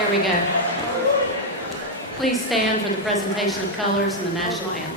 There we go. Please stand for the presentation of colors and the national anthem.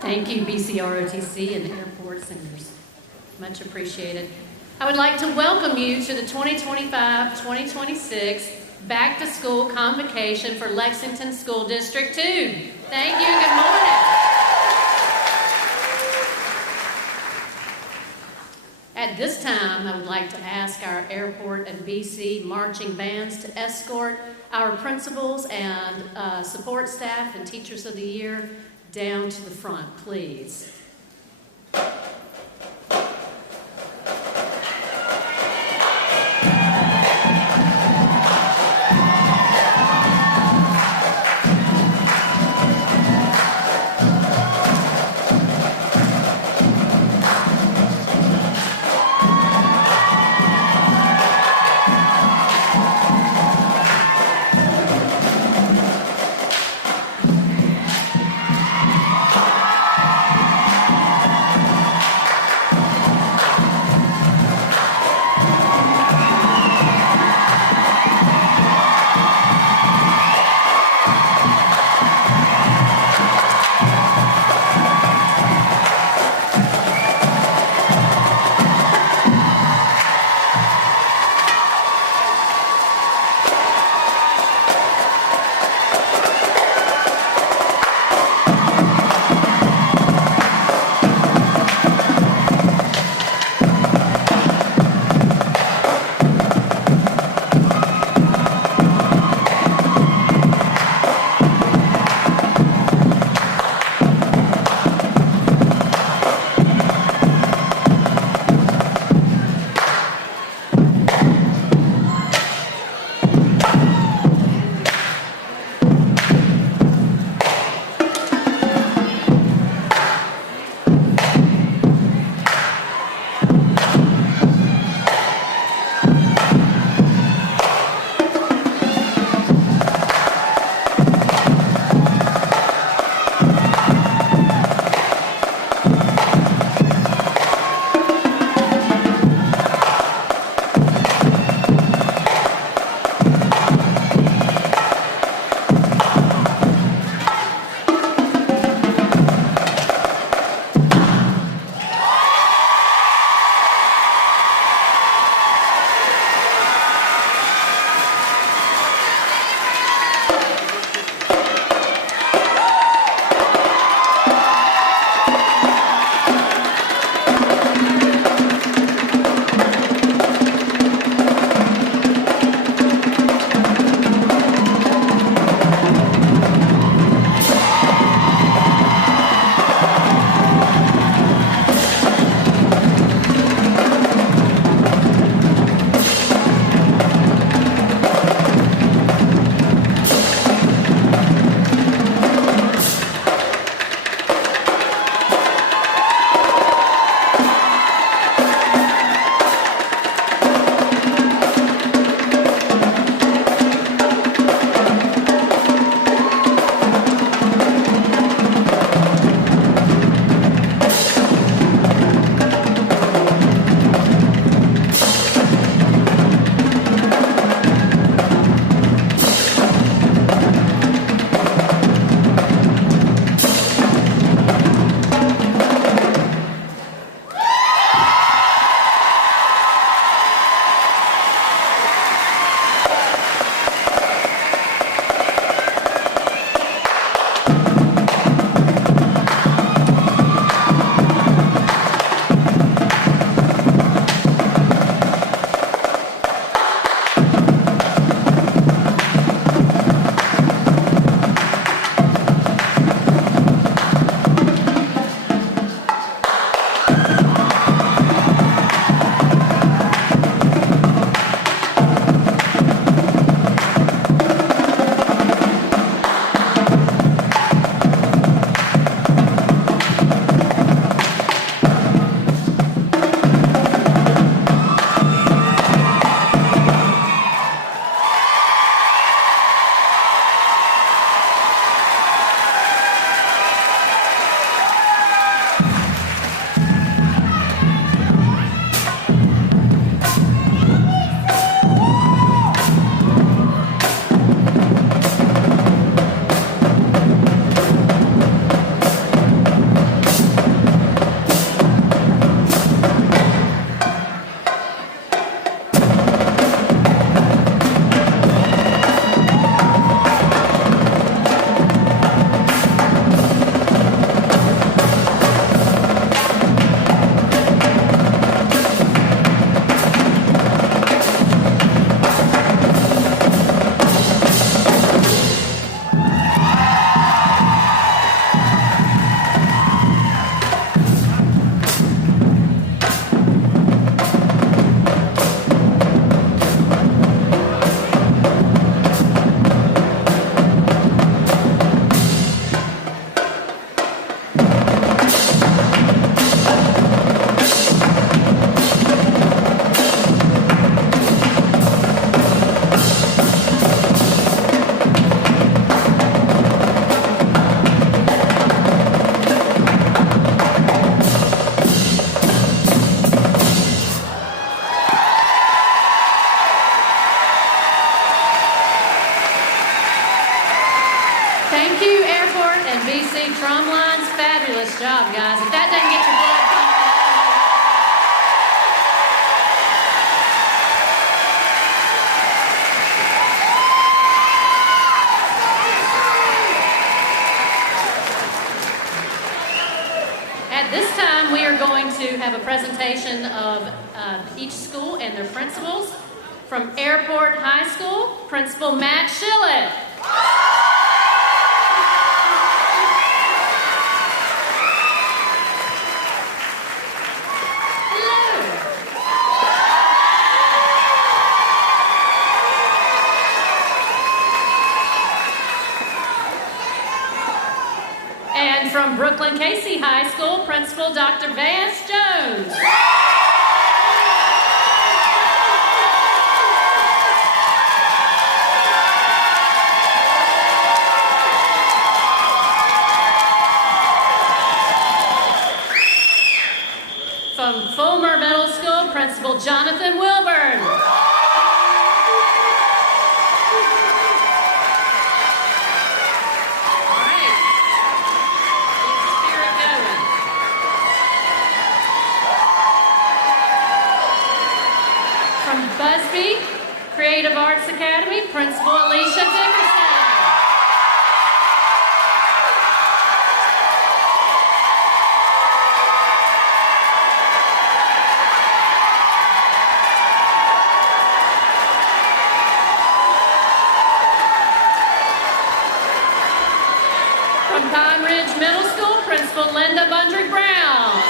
Thank you, BCROTC and Airport Singers. Much appreciated. I would like to welcome you to the 2025-2026 Back to School Convocation for Lexington School District 2. Thank you. Good morning. At this time, I would like to ask our airport and BC marching bands to escort our principals and support staff and teachers of the year down to the front, please. Thank you, Airport and BC Drumlines. Fabulous job, guys. If that doesn't get your blood pumping. At this time, we are going to have a presentation of each school and their principals. From Airport High School, Principal Matt Schillett. And from Brooklyn Casey High School, Principal Dr. Vance Jones. From Fulmer Middle School, Principal Jonathan Wilburn. Busby Creative Arts Academy, Principal Alicia Dickerson. From Pine Ridge Middle School, Principal Linda Bundry Brown.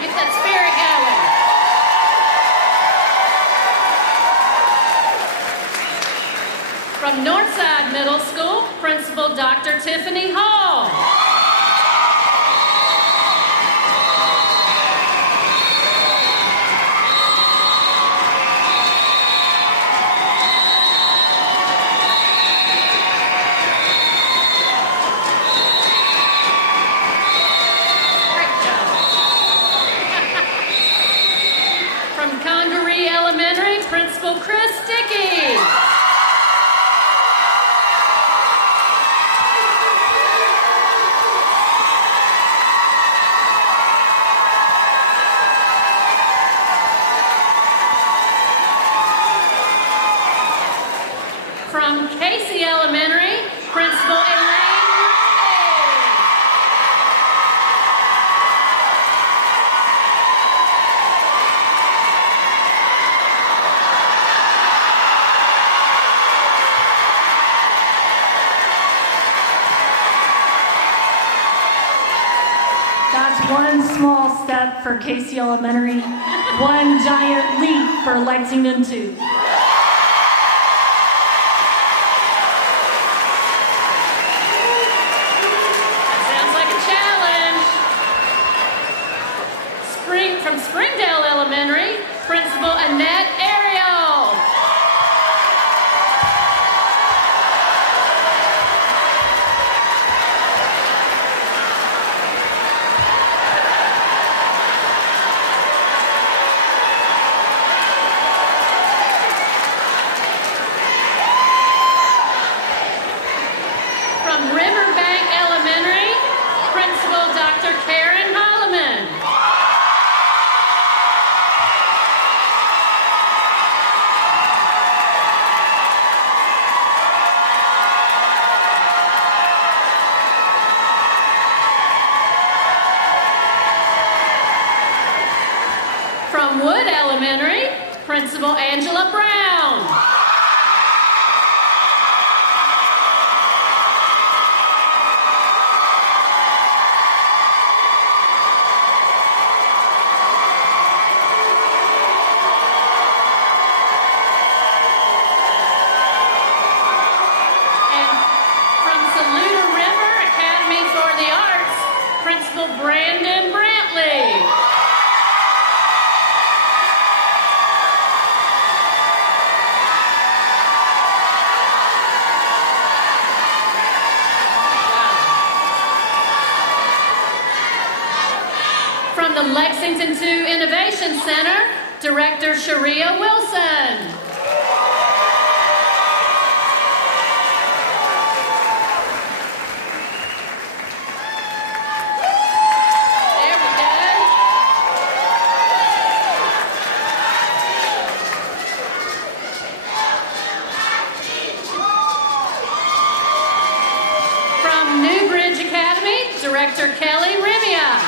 Get that spirit going. From Northside Middle School, Principal Dr. Tiffany Hall. Elementary, Principal Chris Dickey. From Casey Elementary, Principal Elaine. One small step for Casey Elementary, one giant leap for Lexington2. That sounds like a challenge. From Springdale Elementary, Principal Annette Ariel. From Riverbank Elementary, Principal Dr. Karen Holloman. From Wood Elementary, Principal Angela Brown. Brandon Brantley. LexingtonTwo Innovation Center, Director Sharia Wilson. Director Kelly Rimia.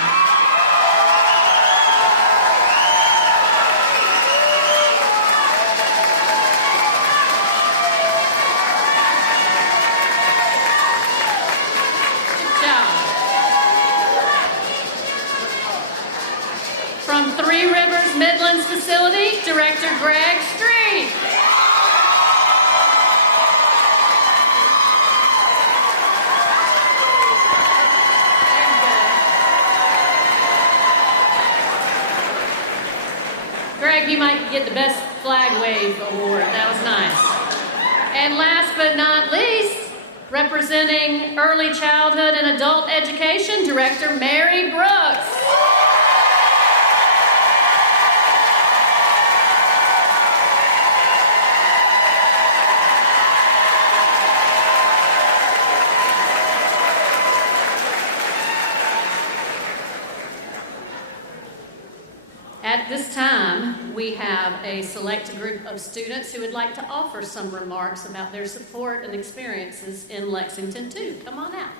Good job. From Three Rivers Midlands Facility, Director Greg Street. Greg, you might get the Best Flag Wave Award. That was nice. And last but not least, representing Early Childhood and Adult Education, Director Mary Brooks. At this time, we have a select group of students who would like to offer some remarks about their support and experiences in LexingtonTwo. Come on out.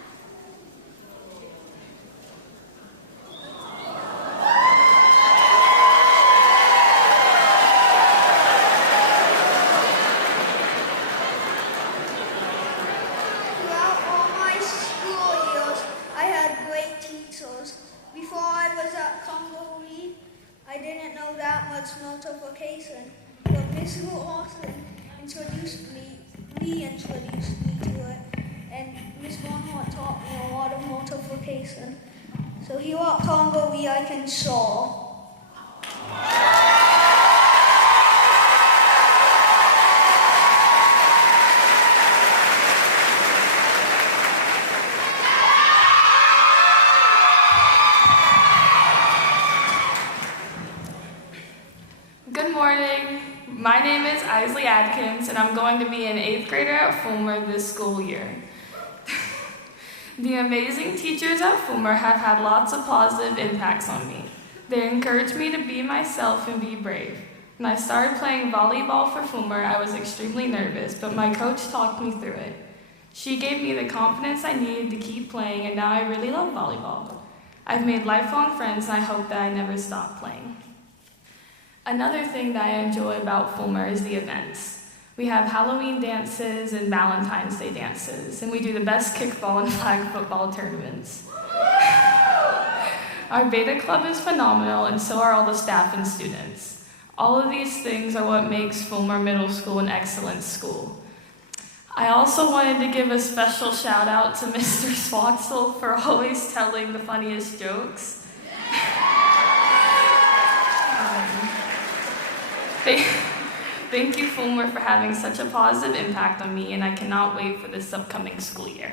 Throughout all my school years, I had great teachers. Before I was at Convocation, I didn't know that much multiplication, but Miss Lawson introduced me to it, and Miss Bonhart taught me a lot of multiplication. So here at Convocation, I can solve. Good morning. My name is Isley Adkins, and I'm going to be an 8th grader at Fulmer this school year. The amazing teachers at Fulmer have had lots of positive impacts on me. They encouraged me to be myself and be brave. When I started playing volleyball for Fulmer, I was extremely nervous, but my coach talked me through it. She gave me the confidence I needed to keep playing, and now I really love volleyball. I've made lifelong friends, and I hope that I never stop playing. Another thing that I enjoy about Fulmer is the events. We have Halloween dances and Valentine's Day dances, and we do the best kickball and flag football tournaments. Our beta club is phenomenal, and so are all the staff and students. All of these things are what makes Fulmer Middle School an excellent school. I also wanted to give a special shout out to Mr. Swatzel for always telling the funniest jokes. Thank you, Fulmer, for having such a positive impact on me, and I cannot wait for this upcoming school year.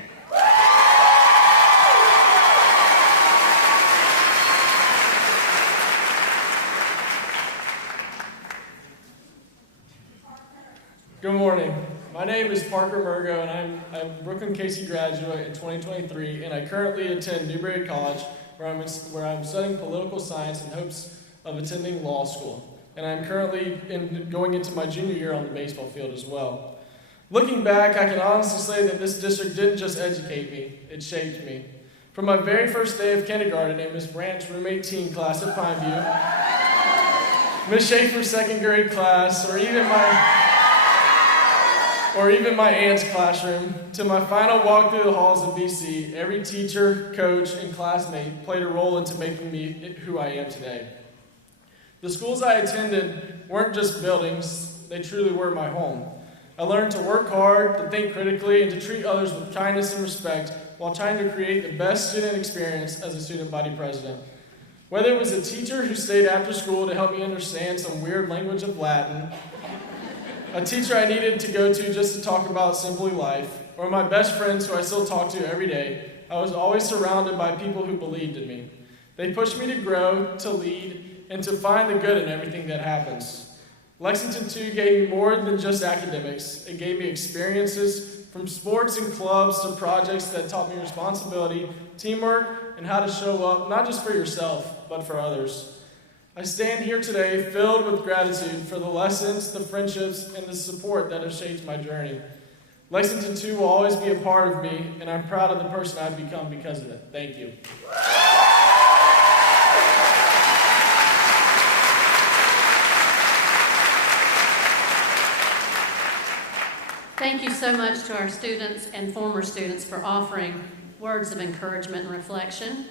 Good morning. My name is Parker Murgo, and I'm a Brooklyn Casey graduate in 2023, and I currently attend Newberry College, where I'm studying political science in hopes of attending law school. And I'm currently going into my junior year on the baseball field as well. Looking back, I can honestly say that this district didn't just educate me, it shaped me. From my very first day of kindergarten in Miss Branch, room 18 class at Pineview, Miss Schaefer's second grade class, or even my aunt's classroom, to my final walk through the halls of BC, every teacher, coach, and classmate played a role into making me who I am today. The schools I attended weren't just buildings, they truly were my home. I learned to work hard, to think critically, and to treat others with kindness and respect while trying to create the best student experience as a student body president. Whether it was a teacher who stayed after school to help me understand some weird language of Latin, a teacher I needed to go to just to talk about simply life, or my best friends who I still talk to every day, I was always surrounded by people who believed in me. They push me to grow, to lead, and to find the good in everything that happens. LexingtonTwo gave me more than just academics. It gave me experiences from sports and clubs to projects that taught me responsibility, teamwork, and how to show up, not just for yourself, but for others. I stand here today filled with gratitude for the lessons, the friendships, and the support that have shaped my journey. LexingtonTwo will always be a part of me, and I'm proud of the person I've become because of it. Thank you. Thank you so much to our students and former students for offering words of encouragement and reflection.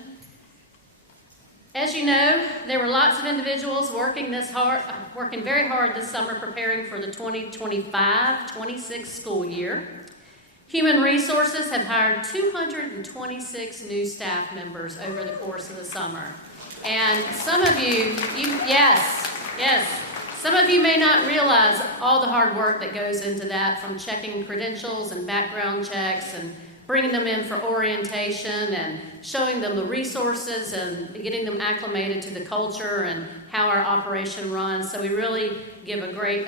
As you know, there were lots of individuals working very hard this summer preparing for the 2025-26 school year. Human Resources have hired 226 new staff members over the course of the summer. And some of you yes, some of you may not realize all the hard work that goes into that, from checking credentials and background checks and bringing them in for orientation and showing them the resources and getting them acclimated to the culture and how our operation runs. So we really give a great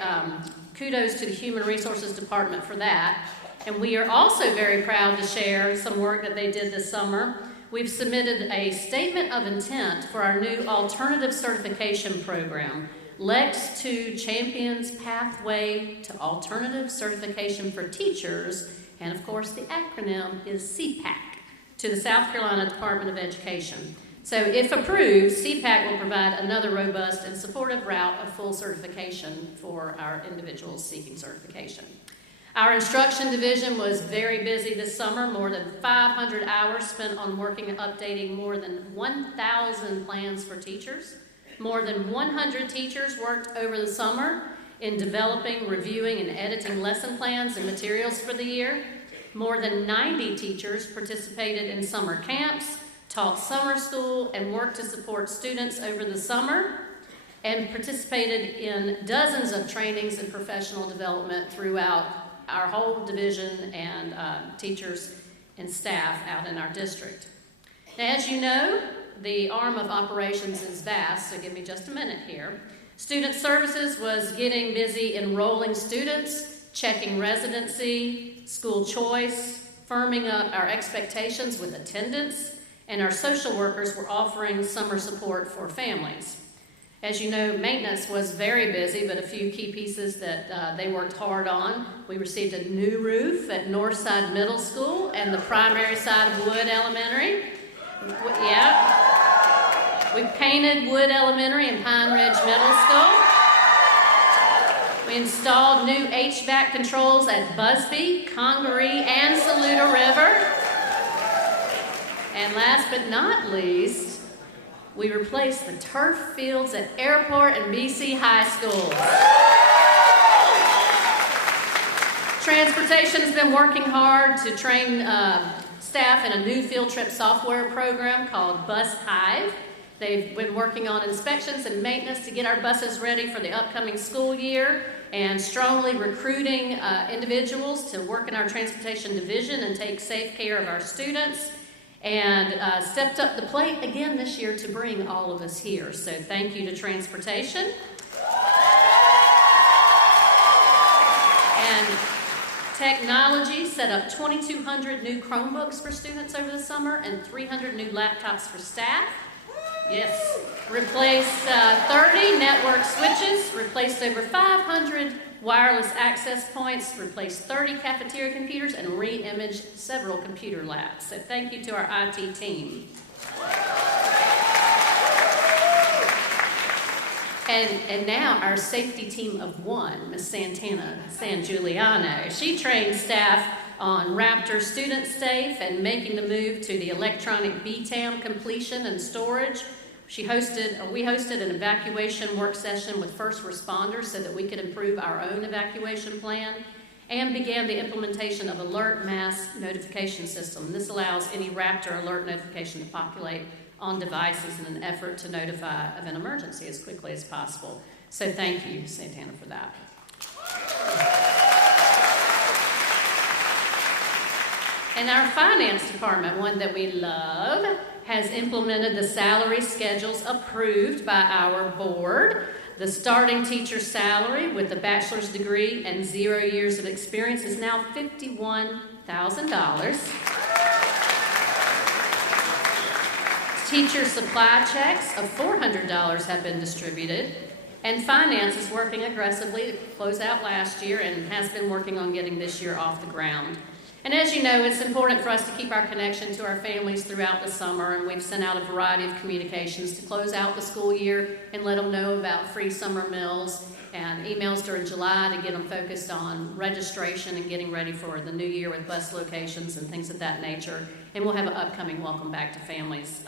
kudos to the Human Resources Department for that. And we are also very proud to share some work that they did this summer. We've submitted a statement of intent for our new alternative certification program. LexTwo champions pathway to alternative certification for teachers, and of course the acronym is CPAC, to the South Carolina Department of Education. So if approved, CPAC will provide another robust and supportive route of full certification for our individuals seeking certification. Our instruction division was very busy this summer, more than 500 hours spent on working and updating more than 1,000 plans for teachers. More than 100 teachers worked over the summer in developing, reviewing, and editing lesson plans and materials for the year. More than 90 teachers participated in summer camps, taught summer school, and worked to support students over the summer, and participated in dozens of trainings and professional development throughout our whole division and teachers and staff out in our district. Now, as you know, the arm of operations is vast, so give me just a minute here. Student Services was getting busy enrolling students, checking residency, school choice, firming up our expectations with attendance, and our social workers were offering summer support for families. As you know, maintenance was very busy, but a few key pieces that they worked hard on. We received a new roof at Northside Middle School and the primary side of Wood Elementary. Yeah. We painted Wood Elementary and Pine Ridge Middle School. We installed new HVAC controls at Busby, Congaree, and Saluda River. And last but not least, we replaced the turf fields at Airport and BC High Schools. Transportation has been working hard to train staff in a new field trip software program called Bus Hive. They've been working on inspections and maintenance to get our buses ready for the upcoming school year, and strongly recruiting individuals to work in our transportation division and take safe care of our students, and stepped up the plate again this year to bring all of us here. So thank you to transportation. And technology set up 2,200 new Chromebooks for students over the summer and 300 new laptops for staff. Yes, replaced 30 network switches, replaced over 500 wireless access points, replaced 30 cafeteria computers, and re-imaged several computer labs. So thank you to our IT team. And now our safety team of one, Miss Santana San Giuliano. She trained staff on Raptor Student Safe and making the move to the electronic BTAM completion and storage. We hosted an evacuation work session with first responders so that we could improve our own evacuation plan, and began the implementation of alert mass notification system. This allows any Raptor alert notification to populate on devices in an effort to notify of an emergency as quickly as possible. So thank you, Santana, for that. And our finance department, one that we love, has implemented the salary schedules approved by our board. The starting teacher salary with a bachelor's degree and 0 years of experience is now $51,000. Teacher supply checks of $400 have been distributed. And finance is working aggressively to close out last year and has been working on getting this year off the ground. And as you know, it's important for us to keep our connection to our families throughout the summer, and we've sent out a variety of communications to close out the school year and let them know about free summer meals and emails during July to get them focused on registration and getting ready for the new year with bus locations and things of that nature. And we'll have an upcoming Welcome Back to Families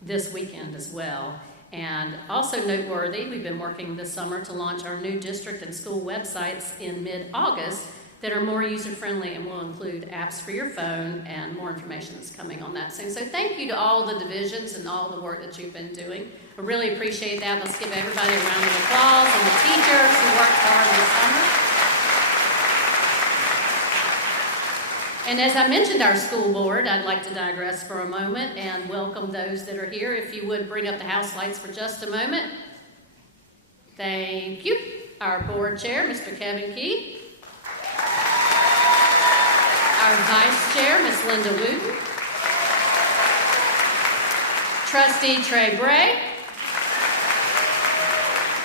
this weekend as well. And also noteworthy, we've been working this summer to launch our new district and school websites in mid-August that are more user-friendly and will include apps for your phone, and more information is coming on that soon. So thank you to all the divisions and all the work that you've been doing. I really appreciate that. Let's give everybody a round of applause, and the teachers who worked hard this summer. And as I mentioned our school board, I'd like to digress for a moment and welcome those that are here. If you would bring up the house lights for just a moment. Thank you. Our board chair, Mr. Kevin Key. Our vice chair, Ms. Linda Wooten. Trustee Trey Bray.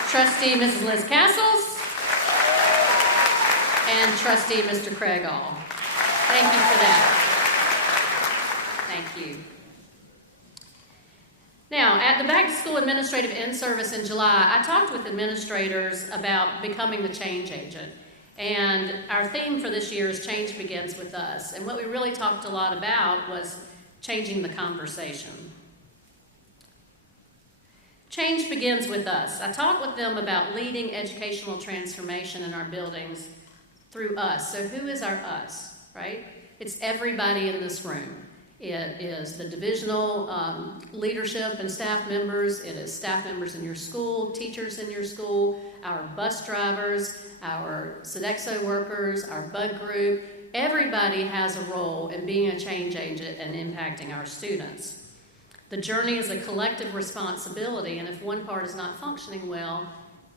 Trustee Mrs. Liz Castles. And Trustee Mr. Craig All. Thank you for that. Thank you. Now, at the Back to School Administrative In-Service in July, I talked with administrators about becoming the change agent. And our theme for this year is Change Begins With Us. And what we really talked a lot about was changing the conversation. Change begins with us. I talked with them about leading educational transformation in our buildings through us. So who is our us, right? It's everybody in this room. It is the divisional leadership and staff members. It is staff members in your school, teachers in your school, our bus drivers, our Sodexo workers, our bug group. Everybody has a role in being a change agent and impacting our students. The journey is a collective responsibility, and if one part is not functioning well,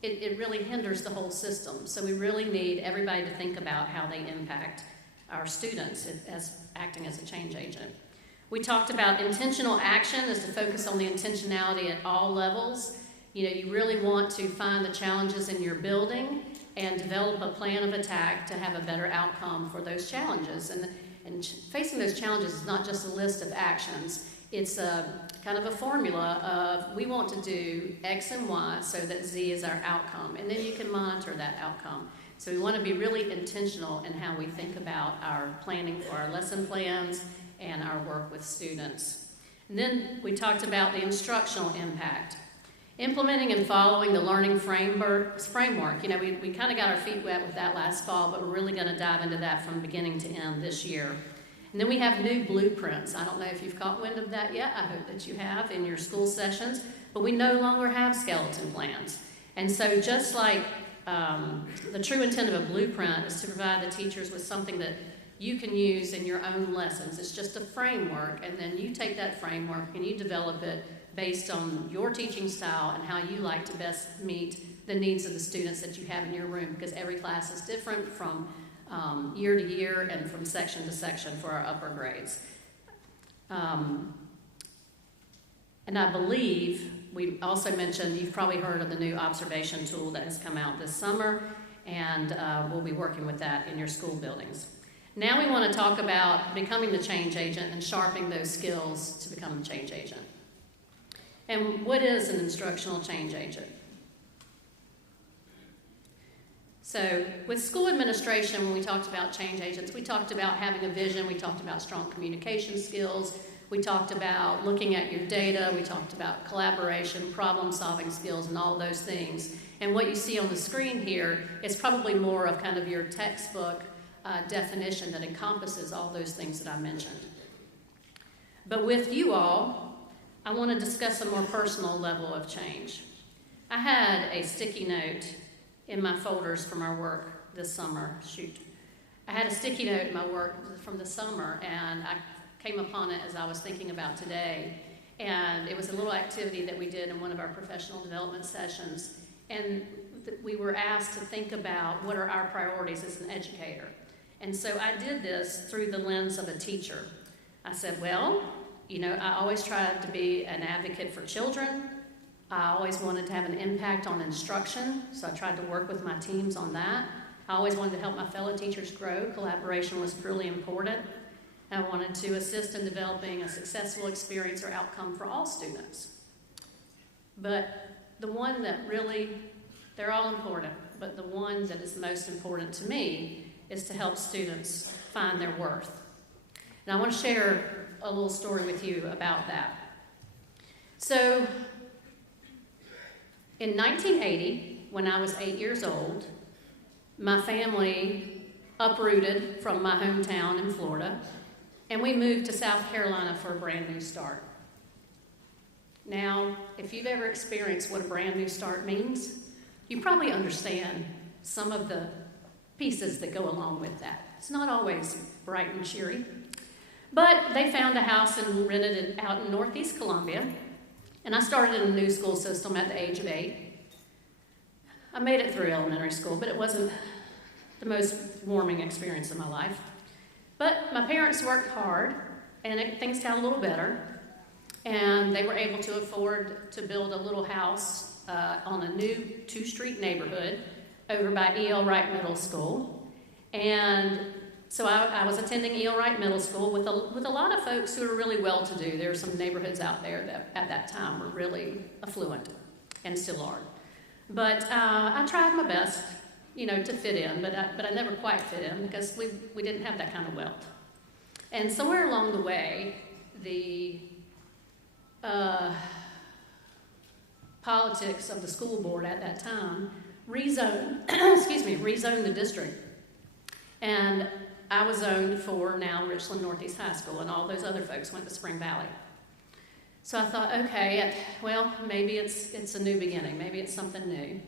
it really hinders the whole system. So we really need everybody to think about how they impact our students as acting as a change agent. We talked about intentional action is to focus on the intentionality at all levels. You know, you really want to find the challenges in your building and develop a plan of attack to have a better outcome for those challenges. And facing those challenges is not just a list of actions. It's a kind of a formula of we want to do X and Y so that Z is our outcome. And then you can monitor that outcome. So we want to be really intentional in how we think about our planning for our lesson plans and our work with students. And then we talked about the instructional impact. Implementing and following the learning framework. You know, we kind of got our feet wet with that last fall, but we're really going to dive into that from beginning to end this year. And then we have new blueprints. I don't know if you've caught wind of that yet. I hope that you have in your school sessions. But we no longer have skeleton plans. And so just like the true intent of a blueprint is to provide the teachers with something that you can use in your own lessons. It's just a framework, and then you take that framework and you develop it based on your teaching style and how you like to best meet the needs of the students that you have in your room, because every class is different from year to year and from section to section for our upper grades. And I believe we also mentioned, you've probably heard of the new observation tool that has come out this summer, and we'll be working with that in your school buildings. Now we want to talk about becoming the change agent and sharpening those skills to become a change agent. And what is an instructional change agent? So with school administration, when we talked about change agents, we talked about having a vision, we talked about strong communication skills, we talked about looking at your data, we talked about collaboration, problem-solving skills, and all those things. And what you see on the screen here is probably more of kind of your textbook definition that encompasses all those things that I mentioned. But with you all, I want to discuss a more personal level of change. I had a sticky note in my folders from our work this summer. I had a sticky note in my work from the summer, and I came upon it as I was thinking about today. And it was a little activity that we did in one of our professional development sessions. And we were asked to think about what are our priorities as an educator. And so I did this through the lens of a teacher. I said, well, I always tried to be an advocate for children. I always wanted to have an impact on instruction, so I tried to work with my teams on that. I always wanted to help my fellow teachers grow. Collaboration was really important. I wanted to assist in developing a successful experience or outcome for all students. But the one that really, they're all important, but the one that is most important to me is to help students find their worth. And I want to share a little story with you about that. So, in 1980, when I was 8 years old, my family uprooted from my hometown in Florida, and we moved to South Carolina for a brand new start. Now, if you've ever experienced what a brand new start means, you probably understand some of the pieces that go along with that. It's not always bright and cheery. But they found a house and rented it out in Northeast Columbia, and I started in a new school system at the age of 8. I made it through elementary school, but it wasn't the most warming experience of my life. But my parents worked hard, and things got a little better, and they were able to afford to build a little house on a new 2-street neighborhood over by E.L. Wright Middle School. And so I was attending E.L. Wright Middle School with a lot of folks who were really well-to-do. There were some neighborhoods out there that at that time were really affluent, and still are. But I tried my best, to fit in, but I never quite fit in because we didn't have that kind of wealth. And somewhere along the way, the politics of the school board at that time rezoned the district. And I was zoned for now Richland Northeast High School, and all those other folks went to Spring Valley. So I thought, okay, well, maybe it's a new beginning. Maybe it's something new.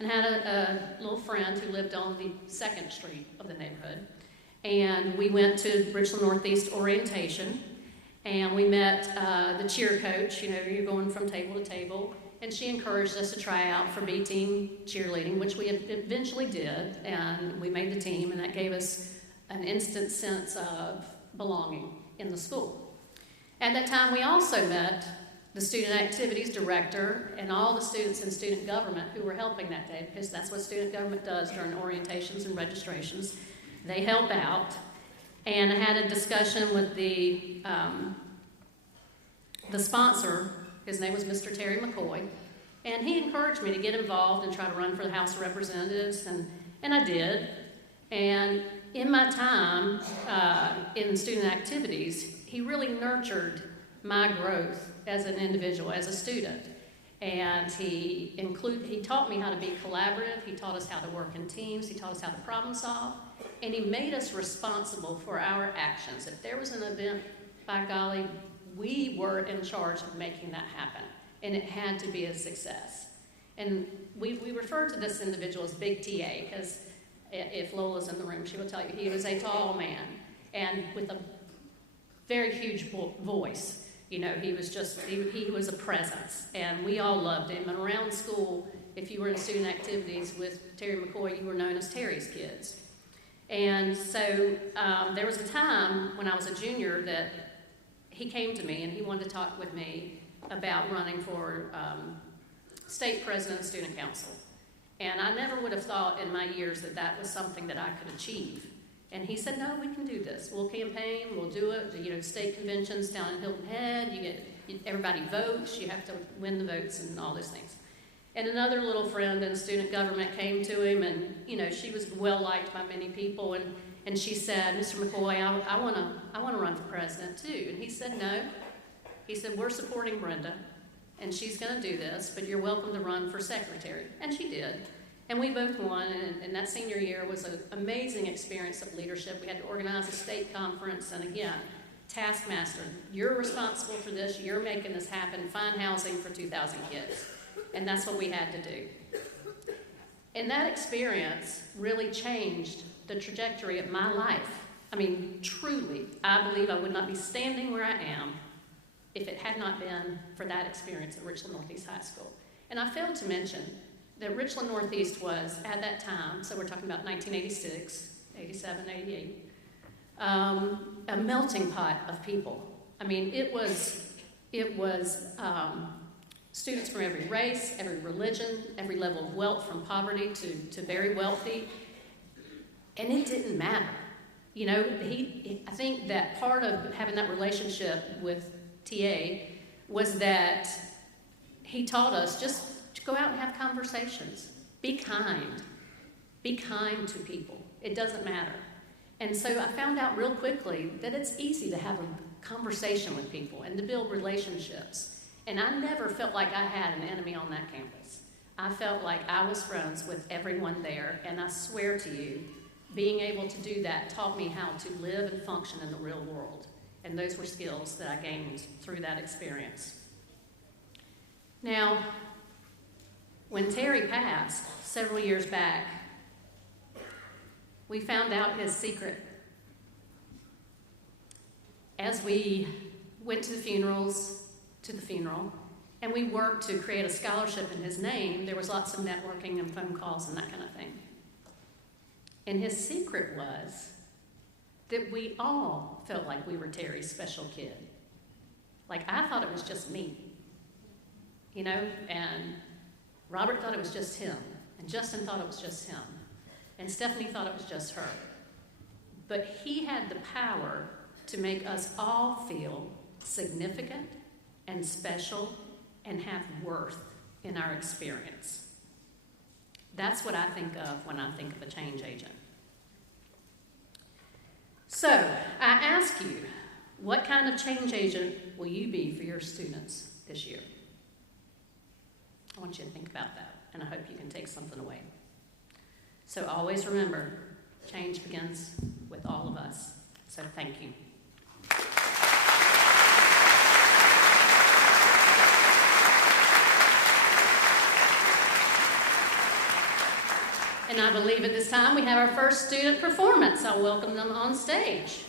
And I had a little friend who lived on the 2nd Street of the neighborhood. And we went to Richland Northeast orientation, and we met the cheer coach. You're going from table to table. And she encouraged us to try out for B-team cheerleading, which we eventually did, and we made the team, and that gave us an instant sense of belonging in the school. At that time, we also met the student activities director and all the students in student government who were helping that day, because that's what student government does during orientations and registrations. They help out. And I had a discussion with the sponsor. His name was Mr. Terry McCoy, and he encouraged me to get involved and try to run for the House of Representatives, and I did. And in my time in student activities, he really nurtured my growth as an individual, as a student. And he taught me how to be collaborative. He taught us how to work in teams. He taught us how to problem solve. And he made us responsible for our actions. If there was an event, by golly, we were in charge of making that happen. And it had to be a success. And we refer to this individual as Big TA, because if Lola's in the room, she will tell you he was a tall man and with a very huge voice. He was a presence, and we all loved him. And around school, if you were in student activities with Terry McCoy, you were known as Terry's kids. And so there was a time when I was a junior that he came to me and he wanted to talk with me about running for state president of student council. And I never would have thought in my years that that was something that I could achieve. And he said, no, we can do this. We'll campaign, we'll do it. State conventions down in Hilton Head, everybody votes, you have to win the votes and all those things. And another little friend in student government came to him, and she was well liked by many people, and she said, Mr. McCoy, I want to run for president too. And he said, no. He said, we're supporting Brenda, and she's going to do this, but you're welcome to run for secretary. And she did. And we both won, and that senior year was an amazing experience of leadership. We had to organize a state conference, and again, taskmaster, you're responsible for this, you're making this happen, find housing for 2,000 kids. And that's what we had to do. And that experience really changed the trajectory of my life. I mean, truly, I believe I would not be standing where I am if it had not been for that experience at Richland Northeast High School. And I failed to mention that Richland Northeast was, at that time, so we're talking about 1986, 87, 88, a melting pot of people. I mean, it was students from every race, every religion, every level of wealth, from poverty to very wealthy, and it didn't matter. You know, I think that part of having that relationship with TA was that he taught us just to go out and have conversations. Be kind. Be kind to people. It doesn't matter. And so I found out real quickly that it's easy to have a conversation with people and to build relationships. And I never felt like I had an enemy on that campus. I felt like I was friends with everyone there, and I swear to you, being able to do that taught me how to live and function in the real world. And those were skills that I gained through that experience. Now, when Terry passed several years back, we found out his secret. As we went to the funeral, and we worked to create a scholarship in his name, there was lots of networking and phone calls and that kind of thing. And his secret was that we all felt like we were Terry's special kid. Like, I thought it was just me, you know, and Robert thought it was just him, and Justin thought it was just him, and Stephanie thought it was just her. But he had the power to make us all feel significant and special and have worth in our experience. That's what I think of when I think of a change agent. So, I ask you, what kind of change agent will you be for your students this year? I want you to think about that, and I hope you can take something away. So always remember, change begins with all of us. So thank you. And I believe at this time we have our first student performance. I'll welcome them on stage.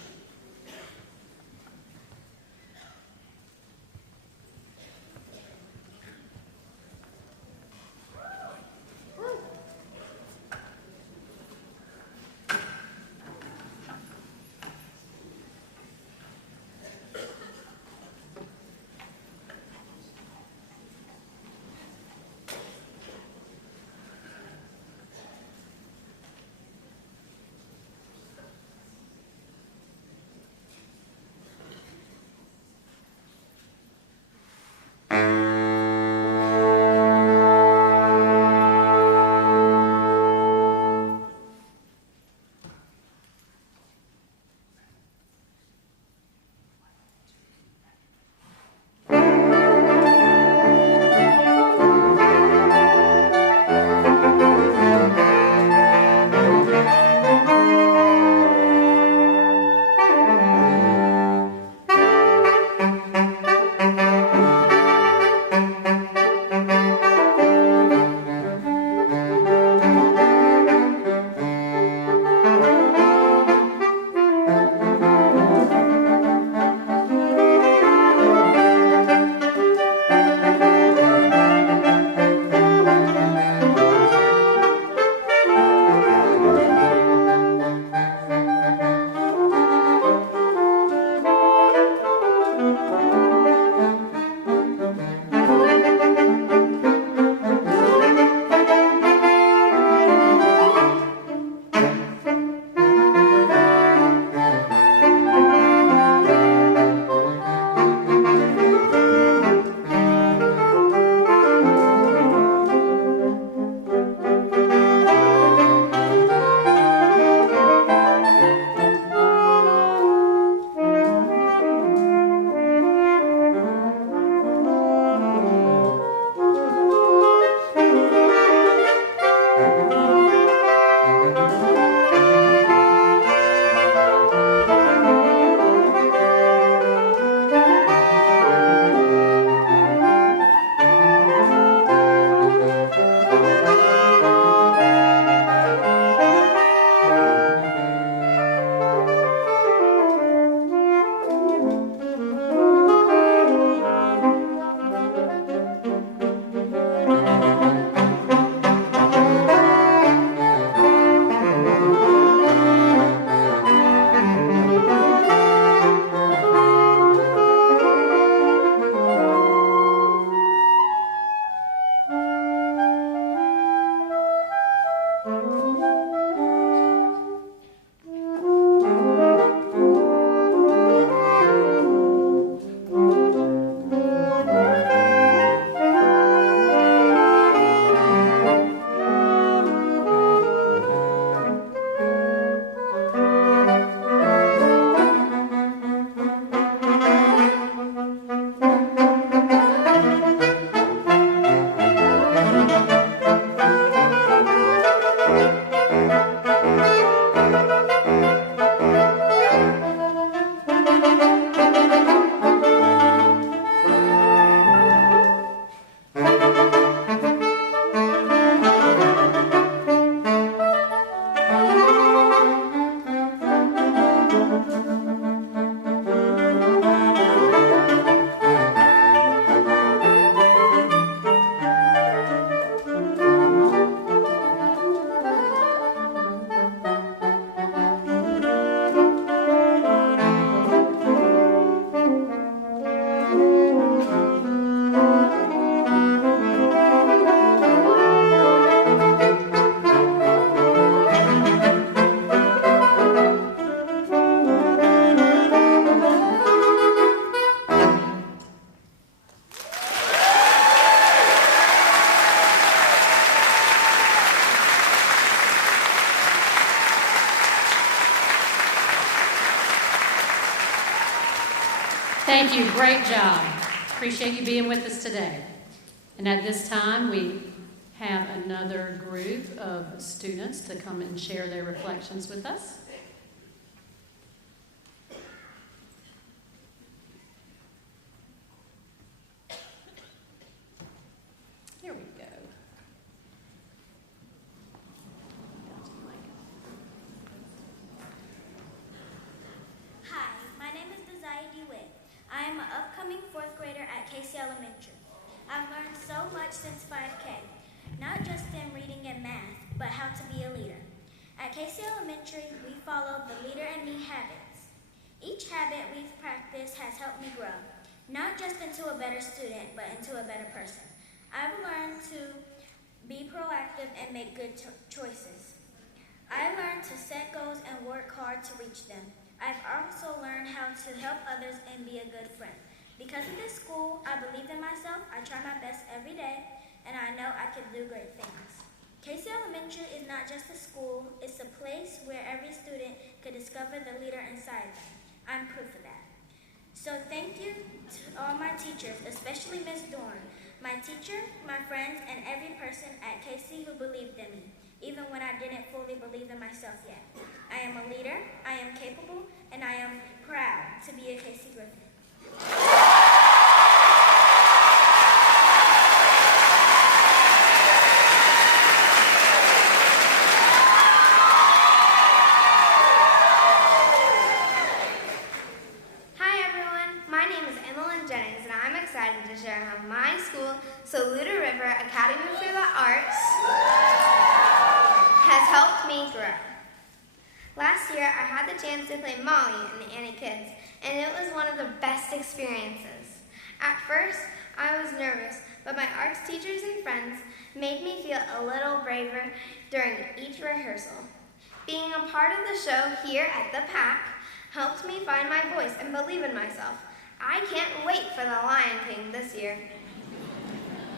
Thank you, great job. Appreciate you being with us today. And at this time, we have another group of students to come and share their reflections with us. Here we go. Hi, my name is Desire DeWitt. I am an upcoming 4th grader at Casey Elementary. I've learned so much since 5K, not just in reading and math, but how to be a leader. At Casey Elementary, we follow the Leader and Me habits. Each habit we've practiced has helped me grow, not just into a better student, but into a better person. I've learned to be proactive and make good choices. I learned to set goals and work hard to reach them. I've also learned how to help others and be a good friend. Because of this school, I believe in myself, I try my best every day, and I know I can do great things. Casey Elementary is not just a school, it's a place where every student could discover the leader inside them. I'm proof of that. So thank you to all my teachers, especially Miss Dorn, my teacher, my friends, and every person at Casey who believed in me, even when I didn't fully believe in myself yet. I am a leader, I am capable, and I am proud to be a Casey Griffin. To share how my school, Saluda River Academy for the Arts, has helped me grow. Last year, I had the chance to play Molly in the Annie Kids, and it was one of the best experiences. At first, I was nervous, but my arts teachers and friends made me feel a little braver during each rehearsal. Being a part of the show here at the PAC helped me find my voice and believe in myself. I can't wait for the Lion King this year.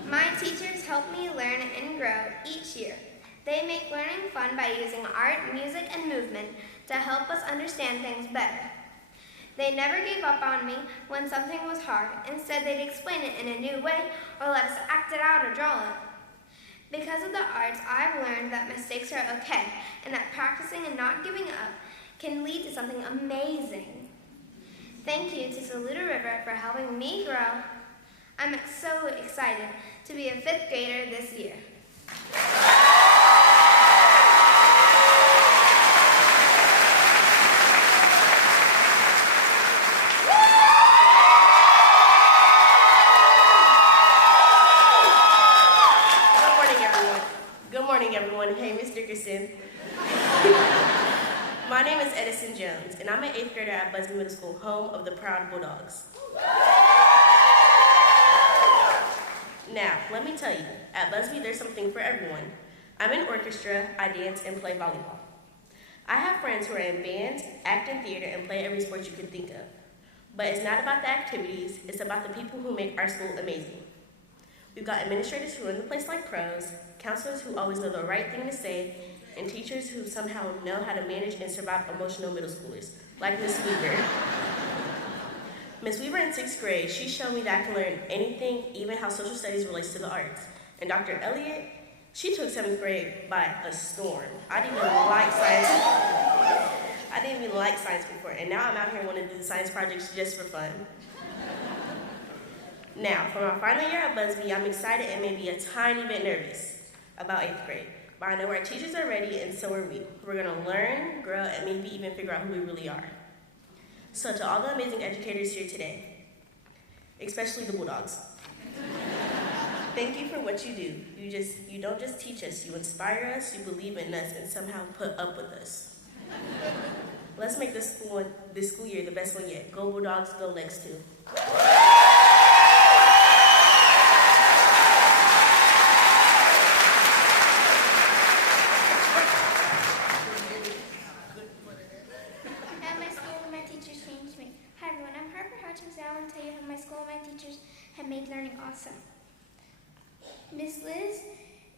My teachers help me learn and grow each year. They make learning fun by using art, music, and movement to help us understand things better. They never gave up on me when something was hard. Instead, they'd explain it in a new way or let us act it out or draw it. Because of the arts, I've learned that mistakes are okay and that practicing and not giving up can lead to something amazing. Thank you to Saluda River for helping me grow. I'm so excited to be a 5th grader this year. Good morning, everyone. Hey, Ms. Dickerson. My name is Edison Jones, and I'm an 8th grader at Busby Middle School, home of the Proud Bulldogs. Now, let me tell you, at Busby, there's something for everyone. I'm in orchestra, I dance, and play volleyball. I have friends who are in bands, act in theater, and play every sport you could think of. But it's not about the activities, it's about the people who make our school amazing. We've got administrators who run the place like pros, counselors who always know the right thing to say, and teachers who somehow know how to manage and survive emotional middle schoolers, like Miss Weaver. Miss Weaver in 6th grade, she showed me that I can learn anything, even how social studies relates to the arts. And Dr. Elliott, she took 7th grade by a storm. I didn't even like science before, and now I'm out here wanting to do science projects just for fun. Now, for my final year at Busby, I'm excited and maybe a tiny bit nervous about 8th grade. But I know our teachers are ready, and so are we. We're gonna learn, grow, and maybe even figure out who we really are. So to all the amazing educators here today, especially the Bulldogs, thank you for what you do. You don't just teach us, you inspire us, you believe in us, and somehow put up with us. Let's make this school year the best one yet. Go Bulldogs, go Lex too. I want to tell you how my school and my teachers have made learning awesome. Miss Liz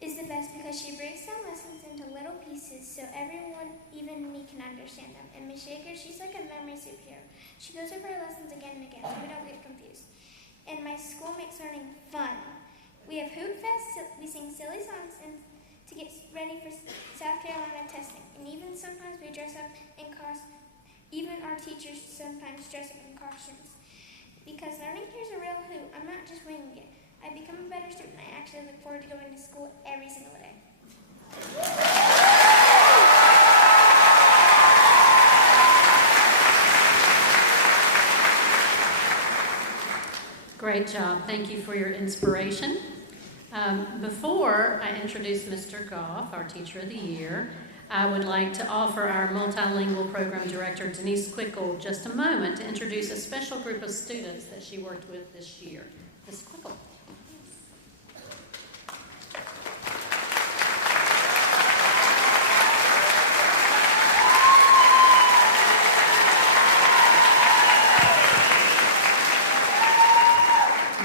is the best because because she breaks down lessons into little pieces so everyone, even me, can understand them. And Miss Shaker, she's like a memory superhero. She goes over her lessons again and again so we don't get confused. And my school makes learning fun. We have Hoot Fest, we sing silly songs and to get ready for South Carolina testing. And even sometimes we dress up in costumes. Even our teachers sometimes dress up in costumes. Because learning here is a real hoot. I'm not just winging it. I become a better student. I actually look forward to going to school every single day. Great job. Thank you for your inspiration. Before I introduce Mr. Goff, our Teacher of the Year, I would like to offer our multilingual program director, Denise Quickle, just a moment to introduce a special group of students that she worked with this year. Ms. Quickle.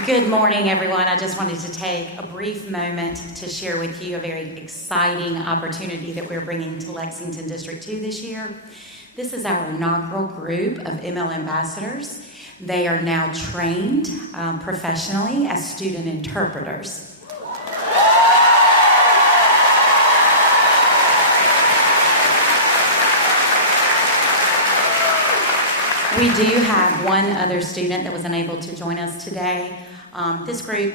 Good morning, everyone. I just wanted to take a brief moment to share with you a very exciting opportunity that we're bringing to Lexington District 2 this year. This is our inaugural group of ML ambassadors. They are now trained professionally as student interpreters. We do have one other student that was unable to join us today. This group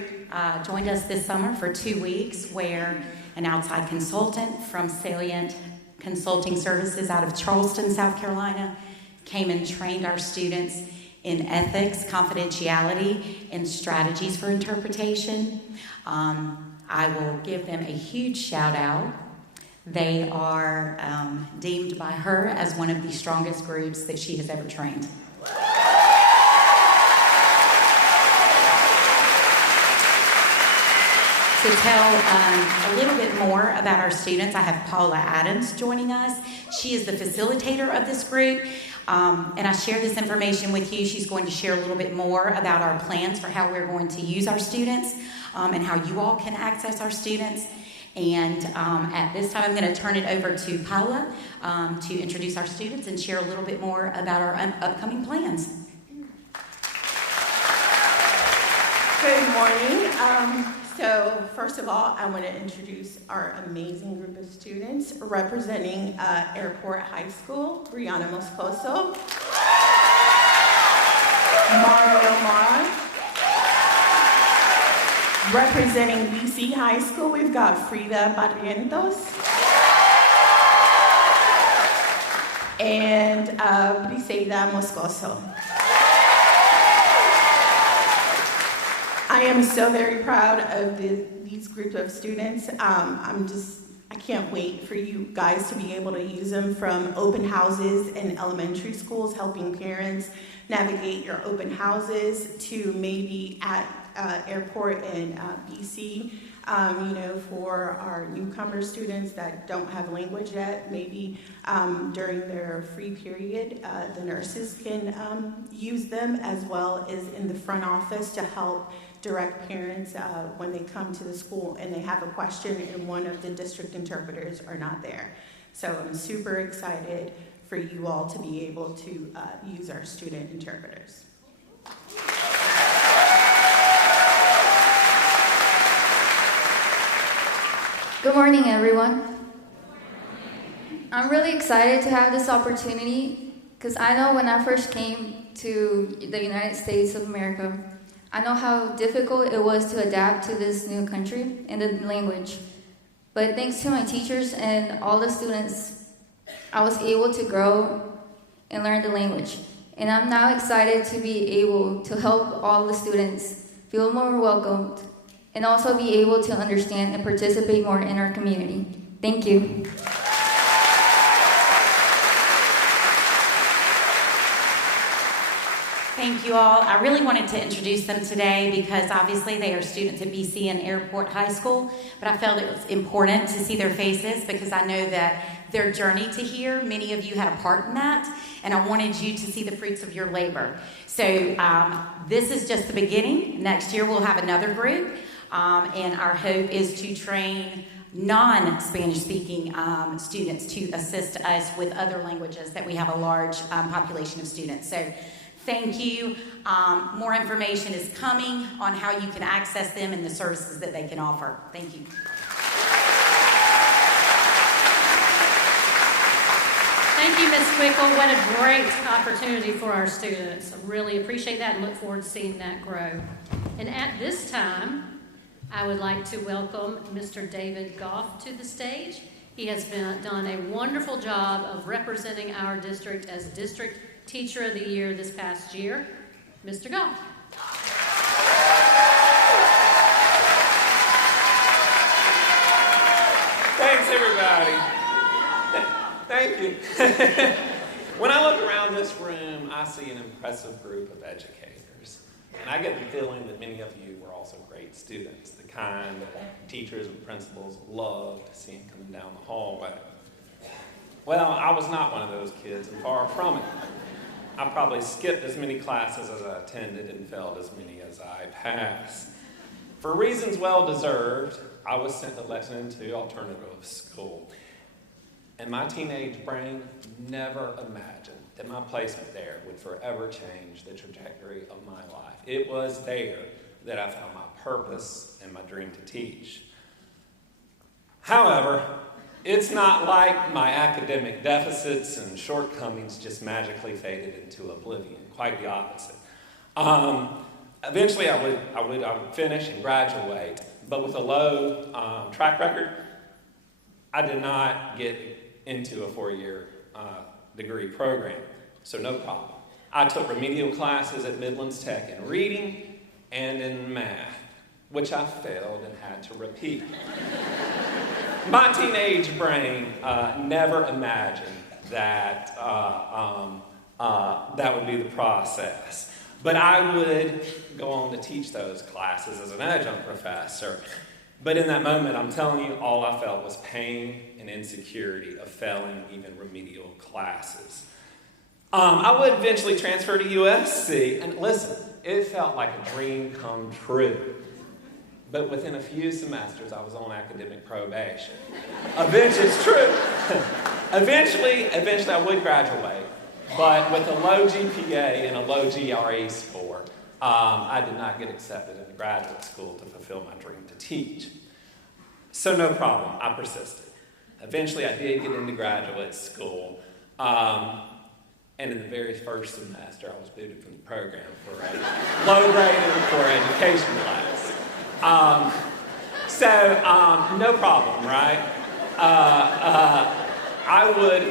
joined us this summer for 2 weeks, where an outside consultant from Salient Consulting Services out of Charleston, South Carolina, came and trained our students in ethics, confidentiality, and strategies for interpretation. I will give them a huge shout out. They are deemed by her as one of the strongest groups that she has ever trained. To tell a little bit more about our students, I have Paula Adams joining us. She is the facilitator of this group, and I share this information with you. She's going to share a little bit more about our plans for how we're going to use our students and how you all can access our students. And at this time, I'm going to turn it over to Paula to introduce our students and share a little bit more about our upcoming plans. Good morning. So first of all, I want to introduce our amazing group of students representing Airport High School, Brianna Moscoso, Mario Mar. Representing BC High School, we've got Frida Barrientos and Briseida Moscoso. I am so very proud of these group of students. I can't wait for you guys to be able to use them from open houses in elementary schools, helping parents navigate your open houses, to maybe at Airport in BC, for our newcomer students that don't have language yet, maybe during their free period, the nurses can use them, as well as in the front office to help direct parents when they come to the school and they have a question and one of the district interpreters are not there. So I'm super excited for you all to be able to use our student interpreters. Good morning, everyone. I'm really excited to have this opportunity because I know when I first came to the United States of America, I know how difficult it was to adapt to this new country and the language. But thanks to my teachers and all the students, I was able to grow and learn the language. And I'm now excited to be able to help all the students feel more welcomed and also be able to understand and participate more in our community. Thank you. Thank you all. I really wanted to introduce them today because obviously they are students at BC and Airport High School, but I felt it was important to see their faces because I know that their journey to here, many of you had a part in that, and I wanted you to see the fruits of your labor. So this is just the beginning. Next year we'll have another group, and our hope is to train non-Spanish speaking students to assist us with other languages that we have a large population of students. So thank you. More information is coming on how you can access them and the services that they can offer. Thank you. Thank you, Ms. Quickle. What a great opportunity for our students. I really appreciate that and look forward to seeing that grow. And at this time, I would like to welcome Mr. David Goff to the stage. He has done a wonderful job of representing our district as District Teacher of the Year this past year. Mr. Goff. Thanks, everybody. Thank you. When I look around this room, I see an impressive group of educators. And I get the feeling that many of you were also great students, the kind that teachers and principals loved seeing coming down the hallway. Well, I was not one of those kids, and far from it. I probably skipped as many classes as I attended and failed as many as I passed. For reasons well deserved, I was sent to LexingtonTwo alternative school. And my teenage brain never imagined that my placement there would forever change the trajectory of my life. It was there that I found my purpose and my dream to teach. However, it's not like my academic deficits and shortcomings just magically faded into oblivion. Quite the opposite. Eventually, I would finish and graduate, but with a low track record, I did not get into a 4-year degree program, so no problem. I took remedial classes at Midlands Tech in reading and in math, which I failed and had to repeat. My teenage brain never imagined that that would be the process. But I would go on to teach those classes as an adjunct professor. But in that moment, I'm telling you, all I felt was pain and insecurity of failing even remedial classes. I would eventually transfer to USC, and listen, it felt like a dream come true. But within a few semesters, I was on academic probation. Eventually, it's true. Eventually, I would graduate, but with a low GPA and a low GRE score, I did not get accepted into graduate school to fulfill my dream to teach. So no problem, I persisted. Eventually, I did get into graduate school, and in the very first semester, I was booted from the program for a low-graded core education class. No problem, right?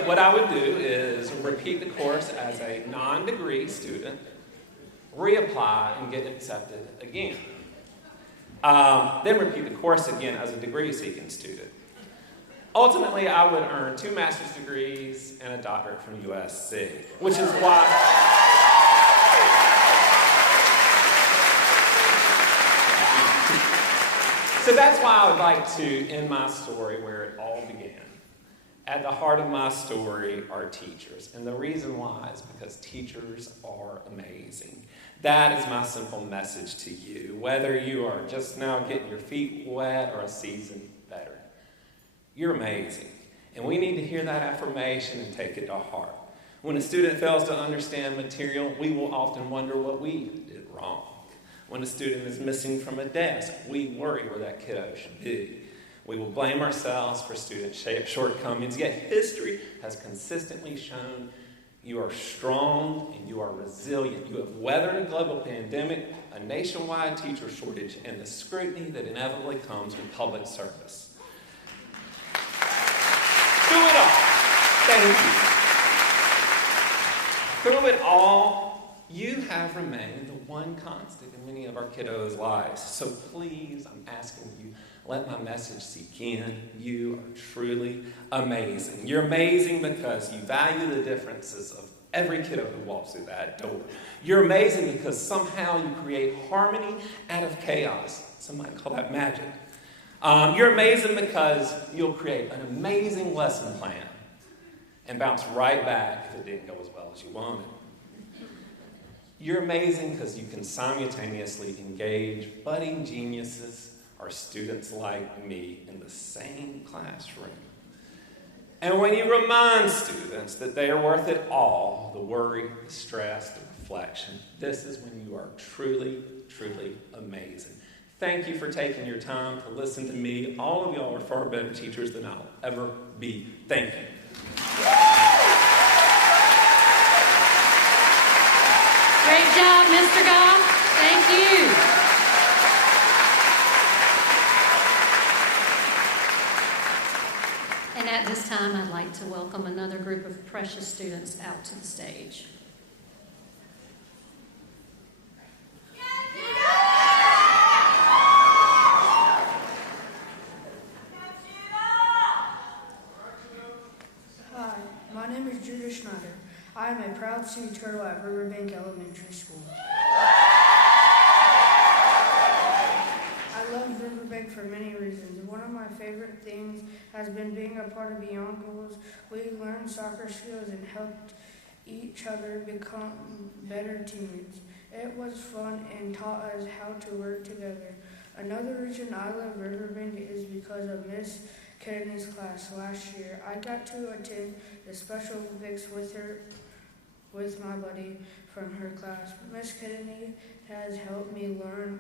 What I would do is repeat the course as a non-degree student, reapply, and get accepted again. Then repeat the course again as a degree-seeking student. Ultimately, I would earn 2 master's degrees and a doctorate from USC, which is why... So that's why I would like to end my story where it all began. At the heart of my story are teachers, and the reason why is because teachers are amazing. That is my simple message to you, whether you are just now getting your feet wet or a seasoned veteran. You're amazing, and we need to hear that affirmation and take it to heart. When a student fails to understand material, we will often wonder what we did wrong. When a student is missing from a desk, we worry where that kiddo should be. We will blame ourselves for student shortcomings, yet history has consistently shown you are strong and you are resilient. You have weathered a global pandemic, a nationwide teacher shortage, and the scrutiny that inevitably comes with public service. Through it all, thank you. Through it all, you have remained the one constant in many of our kiddos' lives. So please, I'm asking you, let my message sink in. You are truly amazing. You're amazing because you value the differences of every kiddo who walks through that door. You're amazing because somehow you create harmony out of chaos. Some might call that magic. You're amazing because you'll create an amazing lesson plan and bounce right back if it didn't go as well as you wanted. You're amazing because you can simultaneously engage budding geniuses or students like me in the same classroom. And when you remind students that they are worth it all, the worry, the stress, the reflection, this is when you are truly, truly amazing. Thank you for taking your time to listen to me. All of y'all are far better teachers than I'll ever be. Thank you. Great job, Mr. Goff. Thank you. And at this time, I'd like to welcome another group of precious students out to the stage. Hi, my name is Judah Schneider. I am a proud sea turtle at Riverbank Elementary School. I love Riverbank for many reasons. One of my favorite things has been being a part of Beyond Goals. We learned soccer skills and helped each other become better teammates. It was fun and taught us how to work together. Another reason I love Riverbank is because of Miss Kennedy's class last year. I got to attend the Special Olympics with my buddy from her class. Miss Kennedy has helped me learn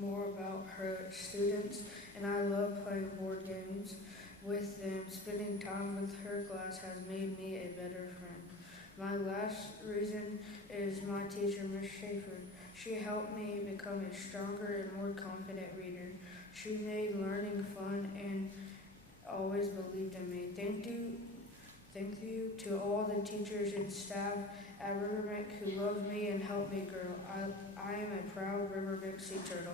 more about her students, and I love playing board games with them. Spending time with her class has made me a better friend. My last reason is my teacher, Miss Schaefer. She helped me become a stronger and more confident reader. She made learning fun and always believed in me. Thank you to all the teachers and staff at Riverbank who loved me and helped me grow. I am a proud Riverbank Sea Turtle.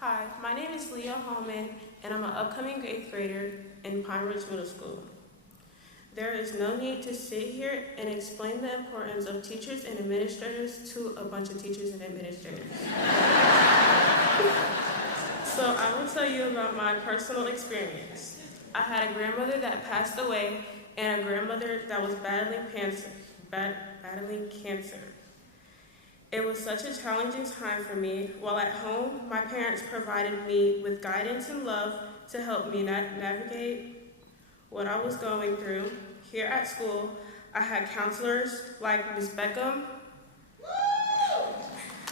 Hi, my name is Leah Hallman, and I'm an upcoming 8th grader in Pine Ridge Middle School. There is no need to sit here and explain the importance of teachers and administrators to a bunch of teachers and administrators. So I will tell you about my personal experience. I had a grandmother that passed away and a grandmother that was battling cancer. It was such a challenging time for me. While at home, my parents provided me with guidance and love to help me navigate what I was going through. Here at school, I had counselors like Ms. Beckham,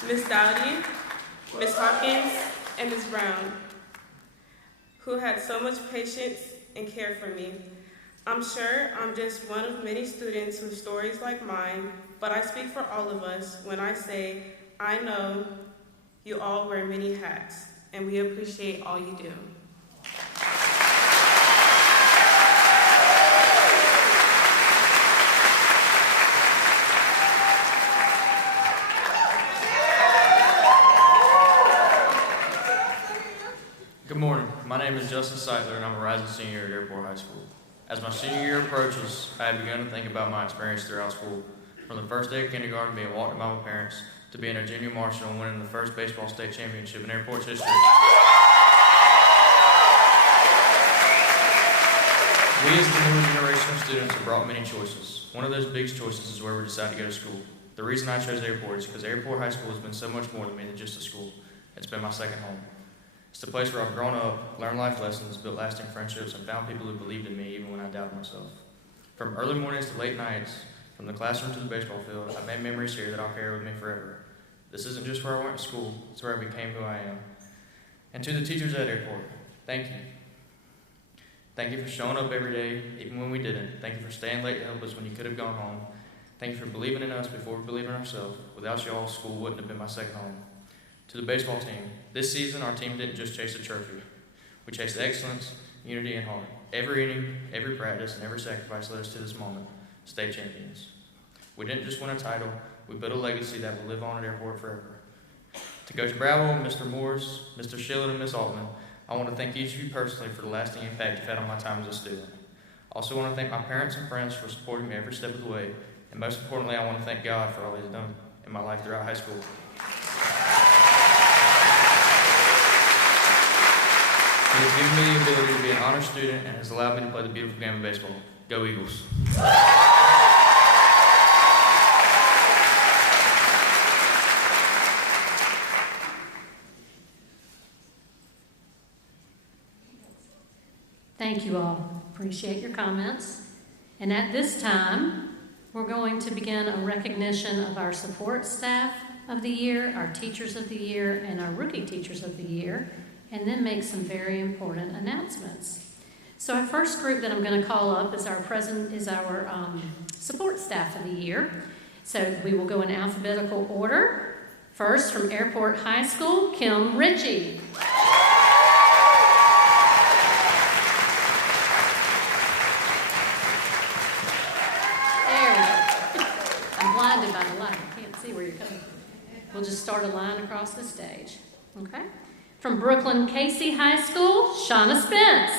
Ms. Dowdy, Ms. Hawkins, and Ms. Brown, who had so much patience and care for me. I'm sure I'm just one of many students with stories like mine, but I speak for all of us when I say, I know you all wear many hats, and we appreciate all you do. Good morning. My name is Justin Seitler, and I'm a rising senior at Airport High School. As my senior year approaches, I have begun to think about my experience throughout school, from the first day of kindergarten being walked in by my parents, to being a junior marshal and winning the first baseball state championship in Airport's history. We as the newer generation of students have brought many choices. One of those big choices is where we decide to go to school. The reason I chose Airport is because Airport High School has been so much more to me than just a school. It's been my second home. It's the place where I've grown up, learned life lessons, built lasting friendships, and found people who believed in me even when I doubted myself. From early mornings to late nights, from the classroom to the baseball field, I've made memories here that I'll carry with me forever. This isn't just where I went to school, it's where I became who I am. And to the teachers at Airport, thank you. Thank you for showing up every day, even when we didn't. Thank you for staying late to help us when you could have gone home. Thank you for believing in us before we believed in ourselves. Without y'all, school wouldn't have been my second home. To the baseball team, this season our team didn't just chase a trophy. We chased excellence, unity, and heart. Every inning, every practice, and every sacrifice led us to this moment, state champions. We didn't just win a title, we built a legacy that will live on at Airport forever. To Coach Browell, Mr. Morris, Mr. Schillen, and Ms. Altman, I want to thank each of you personally for the lasting impact you've had on my time as a student. I also want to thank my parents and friends for supporting me every step of the way, and most importantly, I want to thank God for all He's done in my life throughout high school. He has given me the ability to be an honor student and has allowed me to play the beautiful game of baseball. Go Eagles. Thank you all. Appreciate your comments. And at this time, we're going to begin a recognition of our support staff of the year, our teachers of the year, and our rookie teachers of the year, and then make some very important announcements. So our first group that I'm going to call up is our support staff of the year. So we will go in alphabetical order. First, from Airport High School, Kim Ritchie. Blinded by the light. I can't see where you're coming from. We'll just start a line across the stage. Okay? From Brooklyn Casey High School, Shauna Spence.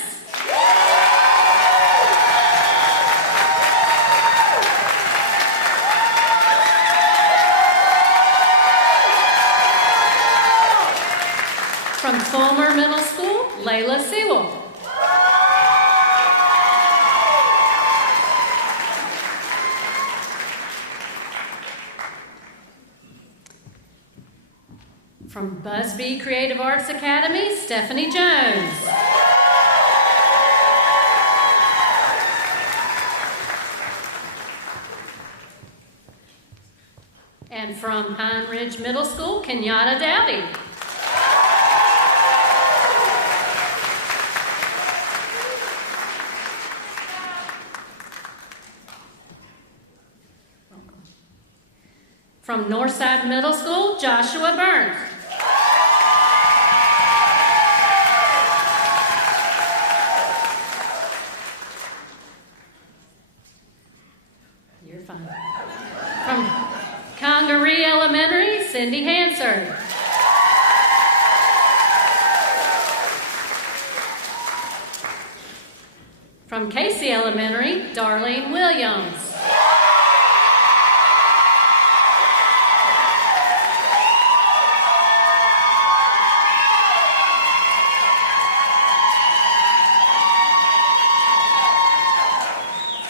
From Fulmer Middle School, Layla Sewell. From Busby Creative Arts Academy, Stephanie Jones. And from Pine Ridge Middle School, Kenyatta Dowdy. From Northside Middle School, Joshua Burns. You're fine. From Congaree Elementary, Cindy Hansard. From Casey Elementary, Darlene Williams.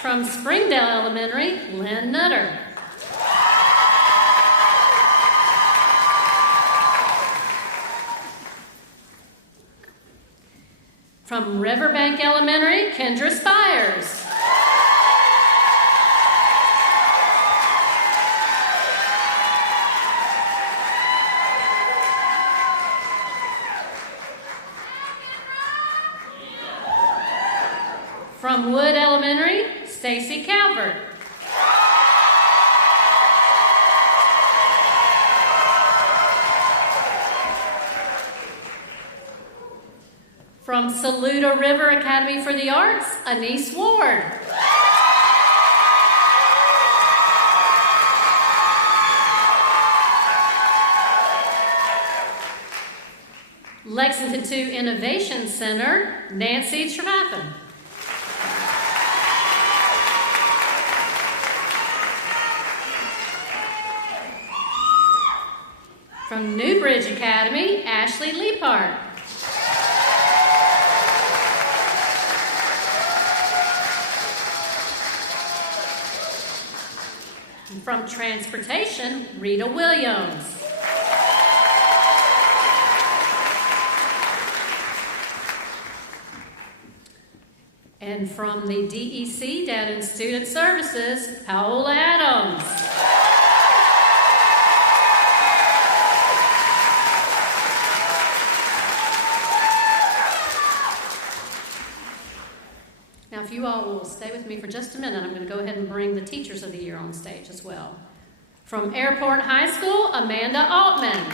From Springdale Elementary, Lynn Nutter. From Riverbank Elementary, Kendra Spires. From Wood Elementary, Stacy Calvert. From Saluda River Academy for the Arts, Anise Ward. LexingtonTwo Innovation Center, Nancy Trevathan. From Newbridge Academy, Ashley Leapart. And from Transportation, Rita Williams. And from the DEC, Data and Student Services, Paola Adams. Now, if you all will stay with me for just a minute, I'm going to go ahead and bring the Teachers of the Year on stage as well. From Airport High School, Amanda Altman.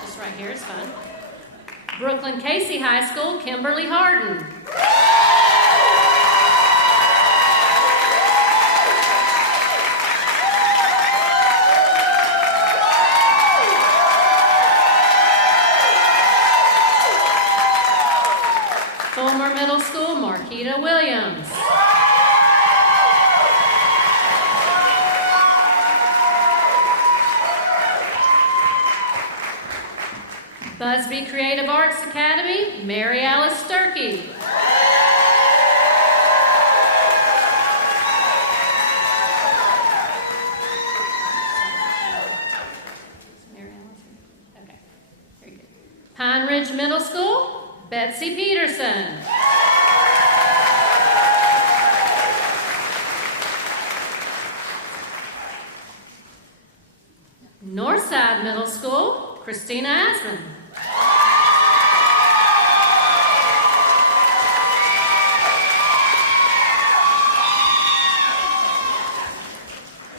Just right here, it's fine. Brooklyn Casey High School, Kimberly Harden. Fulmer Middle School, Marquita Williams. Busby Creative Arts Academy, Mary Alice Sturkey. Okay, very good. Pine Ridge Middle School, Betsy Peterson. Northside Middle School, Christina Asman.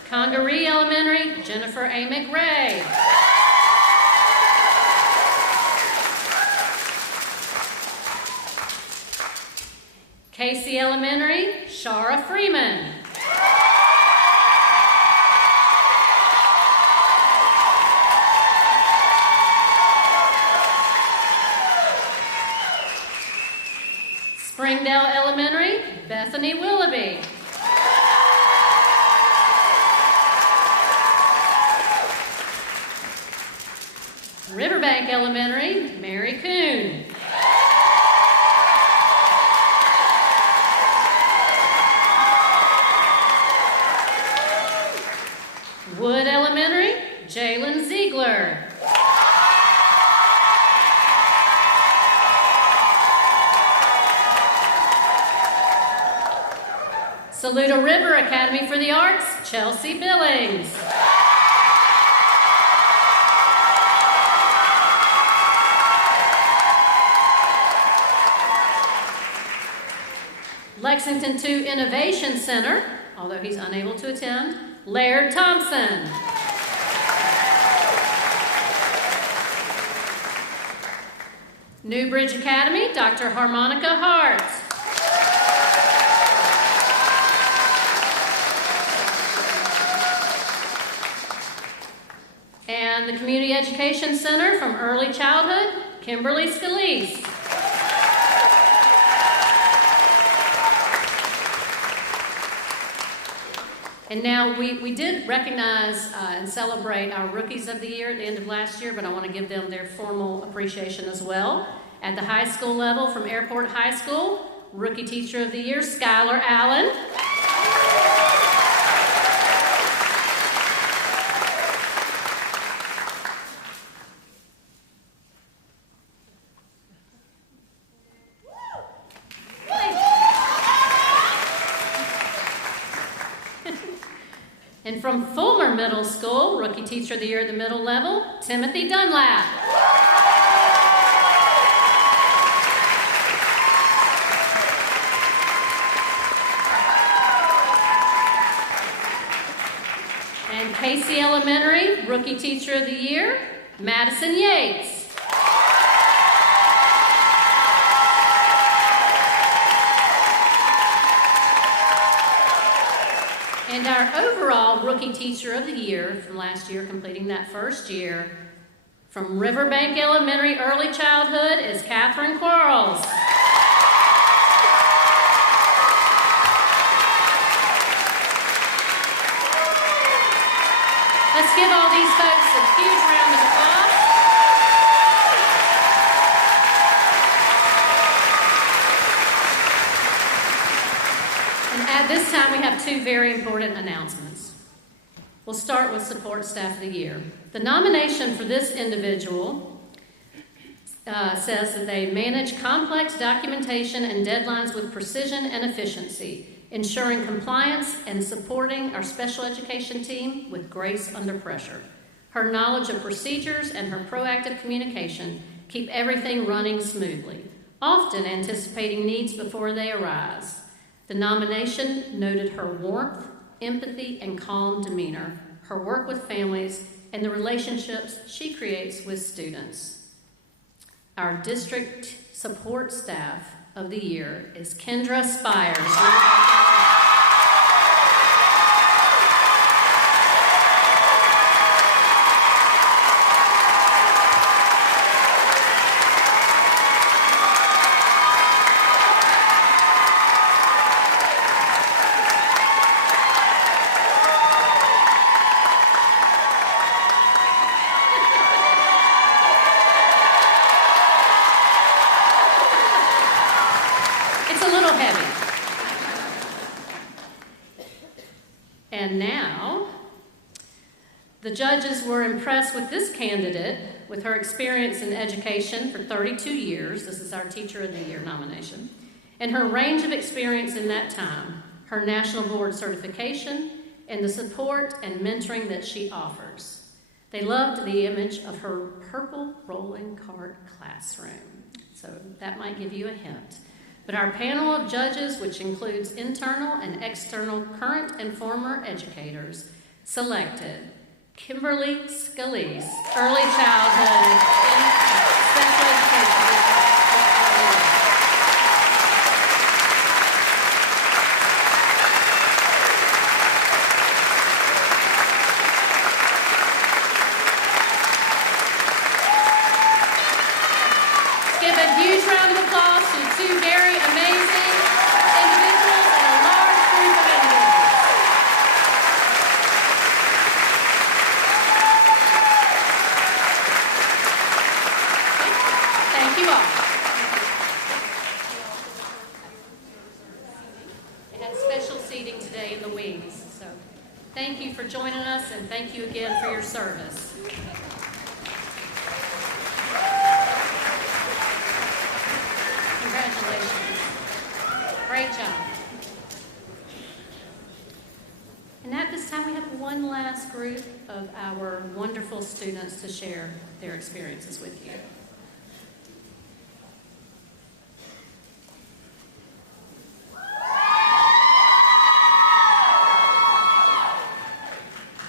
Congaree Elementary, Jennifer A. McRae. Casey Elementary, Shara Freeman. Springdale Elementary, Bethany Willoughby. Riverbank Elementary, Mary Kuhn. Wood Elementary, Jalen Ziegler. Saluda River Academy for the Arts, Chelsea Billings. LexingtonTwo Innovation Center, although he's unable to attend, Laird Thompson. Newbridge Academy, Dr. Harmonica Hart. And the Community Education Center from Early Childhood, Kimberly Scalise. And now we did recognize and celebrate our Rookies of the Year at the end of last year, but I want to give them their formal appreciation as well. At the high school level from Airport High School, Rookie Teacher of the Year, Skylar Allen. And from Fulmer Middle School, Rookie Teacher of the Year at the middle level, Timothy Dunlap. And Casey Elementary, Rookie Teacher of the Year, Madison Yates. And our overall Rookie Teacher of the Year from last year, completing that first year, from Riverbank Elementary Early Childhood is Catherine Quarles. Let's give all these folks a huge round of applause. And at this time, we have two very important announcements. We'll start with Support Staff of the Year. The nomination for this individual says that they manage complex documentation and deadlines with precision and efficiency, ensuring compliance and supporting our special education team with grace under pressure. Her knowledge of procedures and her proactive communication keep everything running smoothly, often anticipating needs before they arise. The nomination noted her warmth, empathy, and calm demeanor, her work with families, and the relationships she creates with students. Our district support staff of the year is Kendra Spires. The judges were impressed with this candidate, with her experience in education for 32 years. This is our Teacher of the Year nomination. And her range of experience in that time, her national board certification, and the support and mentoring that she offers. They loved the image of her purple rolling cart classroom. So that might give you a hint. But our panel of judges, which includes internal and external current and former educators, selected Kimberly Scalise, early childhood and special education. Give a huge round of applause to two very amazing individuals and a large group of individuals. Thank you all. They had special seating today in the wings, so thank you for joining us and thank you again for your service. Congratulations. Great job. And at this time, we have one last group of our wonderful students to share their experiences with you.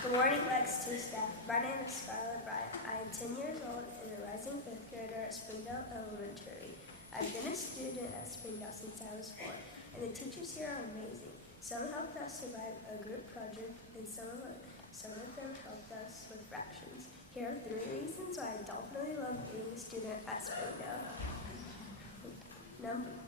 Good morning, Lex2 staff. My name is Skylar Bryant. I am 10 years old and a rising 5th grader at Springdale Elementary. I've been a student at Springdale since I was 4, and the teachers here are amazing. Some helped us survive a group project, and some of them helped us with fractions. Here are 3 reasons why I definitely love being a student at Springdale.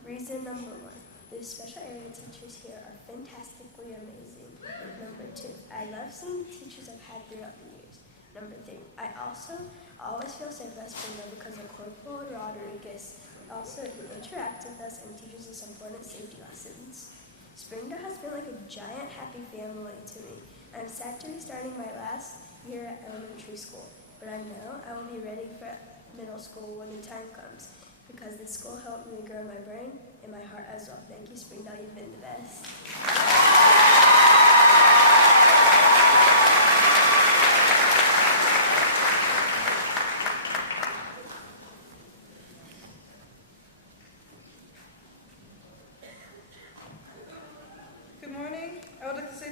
Reason number 1, the special area teachers here are fantastically amazing. Number 2, I love seeing the teachers I've had throughout the years. Number 3, I also always feel safe at Springdale because of Corporal Rodriguez. Also, he interacts with us and teaches us important safety lessons. Springdale has been like a giant happy family to me. I'm sad to be starting my last year at elementary school, but I know I will be ready for middle school when the time comes, because this school helped me grow my brain and my heart as well. Thank you, Springdale, you've been the best.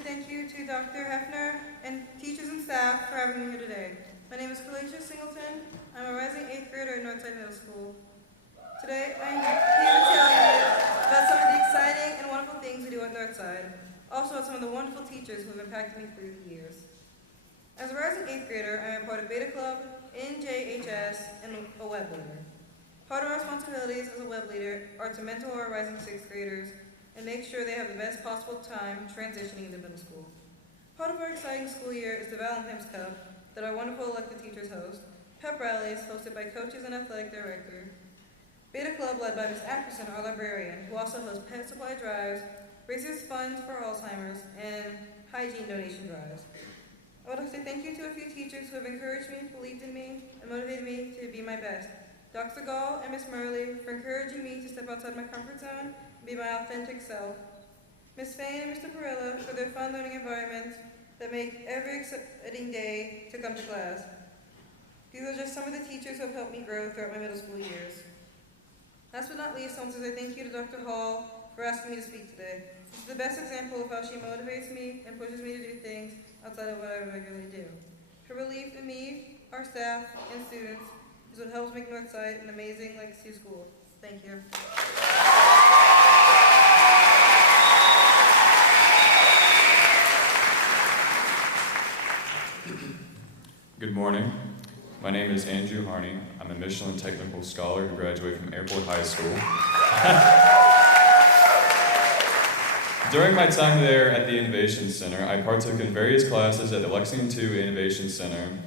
Thank you to Dr. Hefner and teachers and staff for having me here today. My name is Kalisha Singleton. I'm a rising 8th grader at Northside Middle School. Today, I'm here to tell you about some of the exciting and wonderful things we do at Northside. Also, about some of the wonderful teachers who have impacted me through the years. As a rising 8th grader, I am part of Beta Club, NJHS, and a web leader. Part of our responsibilities as a web leader are to mentor our rising 6th graders and make sure they have the best possible time transitioning into middle school. Part of our exciting school year is the Valentine's Cup that our wonderful elected teachers host, pep rallies hosted by coaches and athletic director, Beta Club led by Ms. Ackerson, our librarian, who also hosts pet supply drives, raises funds for Alzheimer's, and hygiene donation drives. I would like to say thank you to a few teachers who have encouraged me, believed in me, and motivated me to be my best. Dr. Gall and Ms. Murley for encouraging me to step outside my comfort zone and be my authentic self. Ms. Fain and Mr. Perilla for their fun learning environments that make every exciting day to come to class. These are just some of the teachers who have helped me grow throughout my middle school years. Last but not least, I want to say thank you to Dr. Hall for asking me to speak today. This is the best example of how she motivates me and pushes me to do things outside of what I regularly do. Her belief in me, our staff, and students is what helps make Northside an amazing legacy school. Thank you. Good morning. My name is Andrew Harney. I'm a Michelin Technical Scholar who graduated from Airport High School. During my time there at the Innovation Center, I partook in various classes at the LexingtonTwo Innovation Center.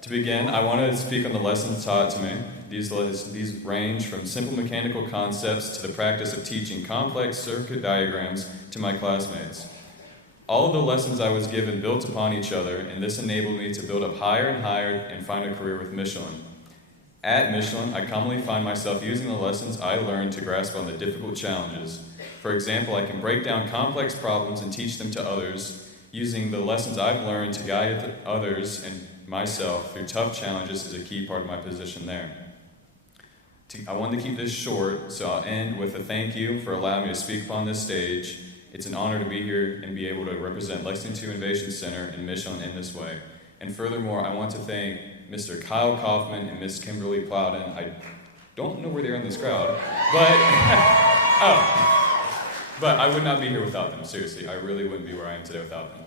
To begin, I wanted to speak on the lessons taught to me. These range from simple mechanical concepts to the practice of teaching complex circuit diagrams to my classmates. All of the lessons I was given built upon each other, and this enabled me to build up higher and higher and find a career with Michelin. At Michelin, I commonly find myself using the lessons I learned to grasp on the difficult challenges. For example, I can break down complex problems and teach them to others, using the lessons I've learned to guide others and myself through tough challenges is a key part of my position there. I wanted to keep this short, so I'll end with a thank you for allowing me to speak upon this stage. It's an honor to be here and be able to represent LexingtonTwo Innovation Center and Michelin in this way. And furthermore, I want to thank Mr. Kyle Kaufman and Miss Kimberly Plowden. I don't know where they are in this crowd, but but I would not be here without them. Seriously, I really wouldn't be where I am today without them.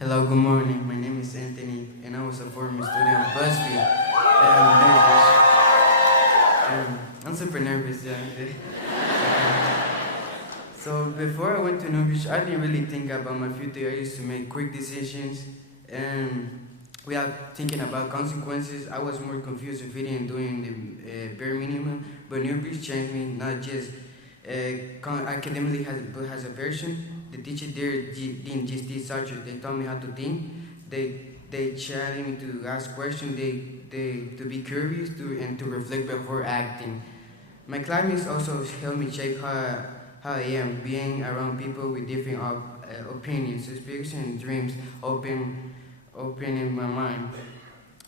Hello, good morning. My name is Anthony, and I was a former student of BuzzFeed. I'm super nervous, yeah. So before I went to Newbridge, I didn't really think about my future. I used to make quick decisions, and without thinking about consequences, I was more confused with it and doing the bare minimum. But Newbridge changed me, not just academically has a version. The teacher there didn't just teach subjects, they taught me how to think. They challenged me to ask questions, to be curious and to reflect before acting. My classmates also helped me shape how I am, being around people with different opinions, experiences, and dreams opening my mind.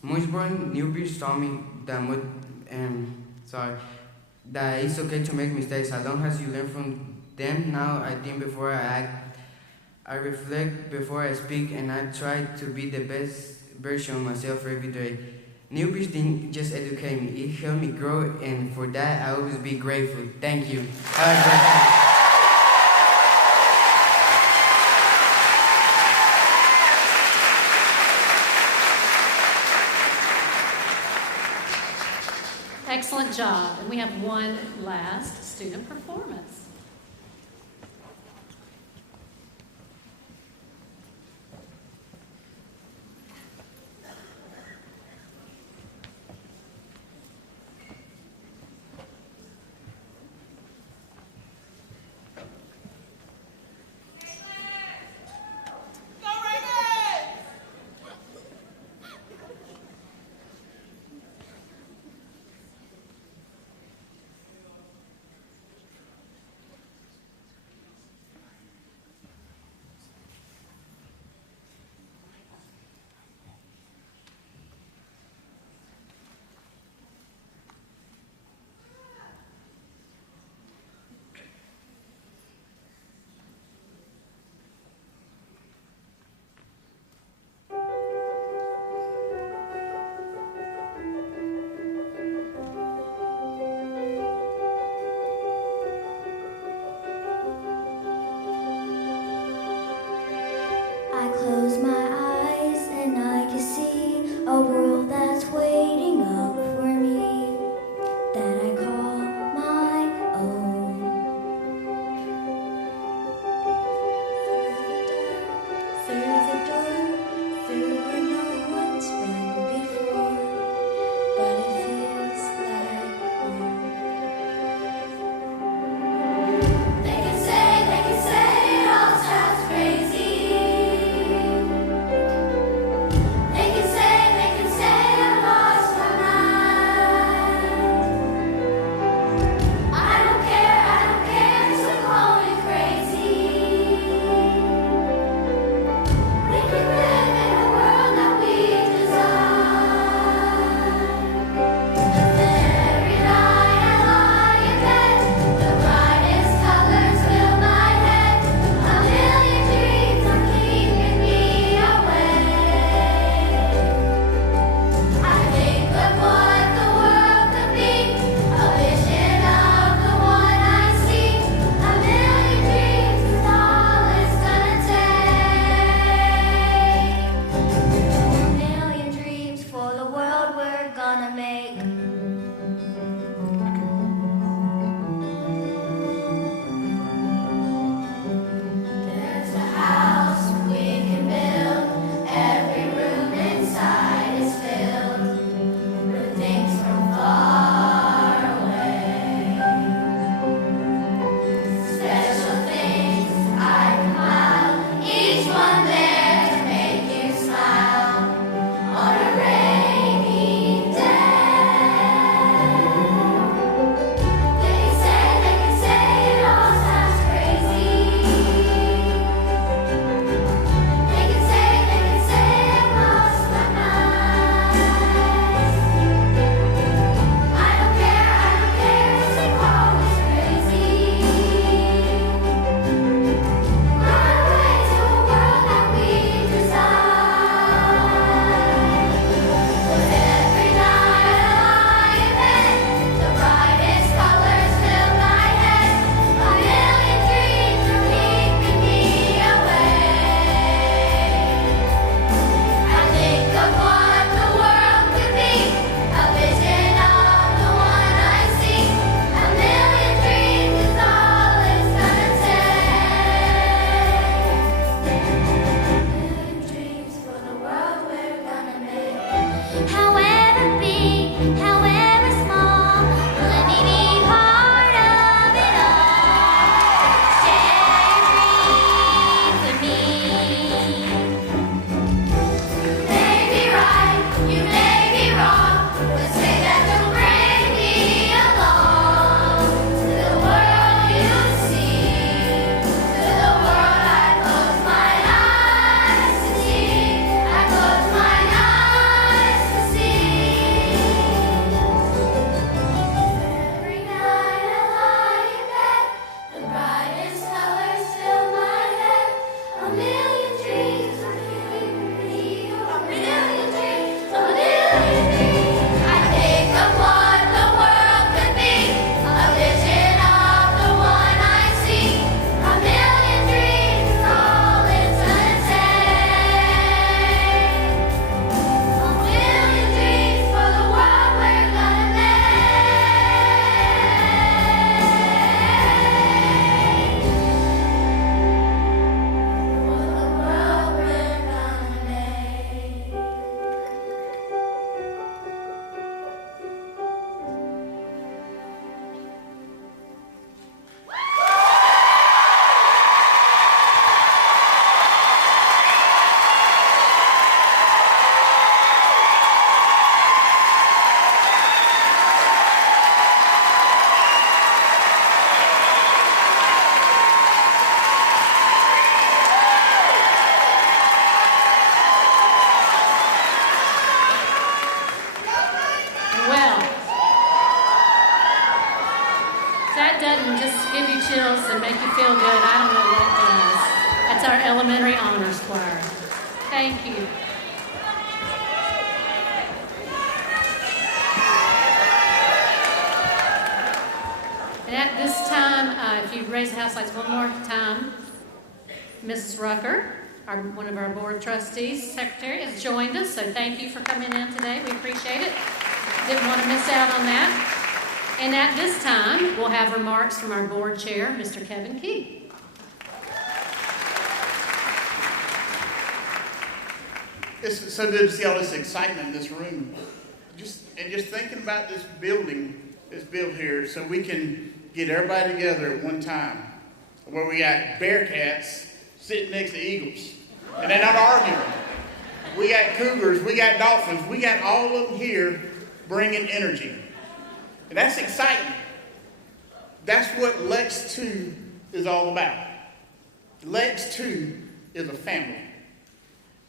Moosborn Newbridge taught me that it's okay to make mistakes as long as you learn from them. Now I think before I act, I reflect before I speak, and I try to be the best version of myself every day. Newbridge didn't just educate me, it helped me grow, and for that I always be grateful. Thank you. Have a great day. Excellent job. And we have one last student performance. that doesn't just give you chills and make you feel good, I don't know what does. That's our elementary honors choir. Thank you. And at this time, if you'd raise the house lights one more time, Mrs. Rucker, one of our board trustees, secretary, has joined us, so thank you for coming in today. We appreciate it. Didn't want to miss out on that. And at this time, we'll have remarks from our board chair, Mr. Kevin Key. It's so good to see all this excitement in this room. Just thinking about this building that's built here so we can get everybody together at one time, where we got Bearcats sitting next to Eagles, and they're not arguing. We got Cougars, we got Dolphins, we got all of them here bringing energy. And that's exciting. That's what Lex 2 is all about. Lex 2 is a family.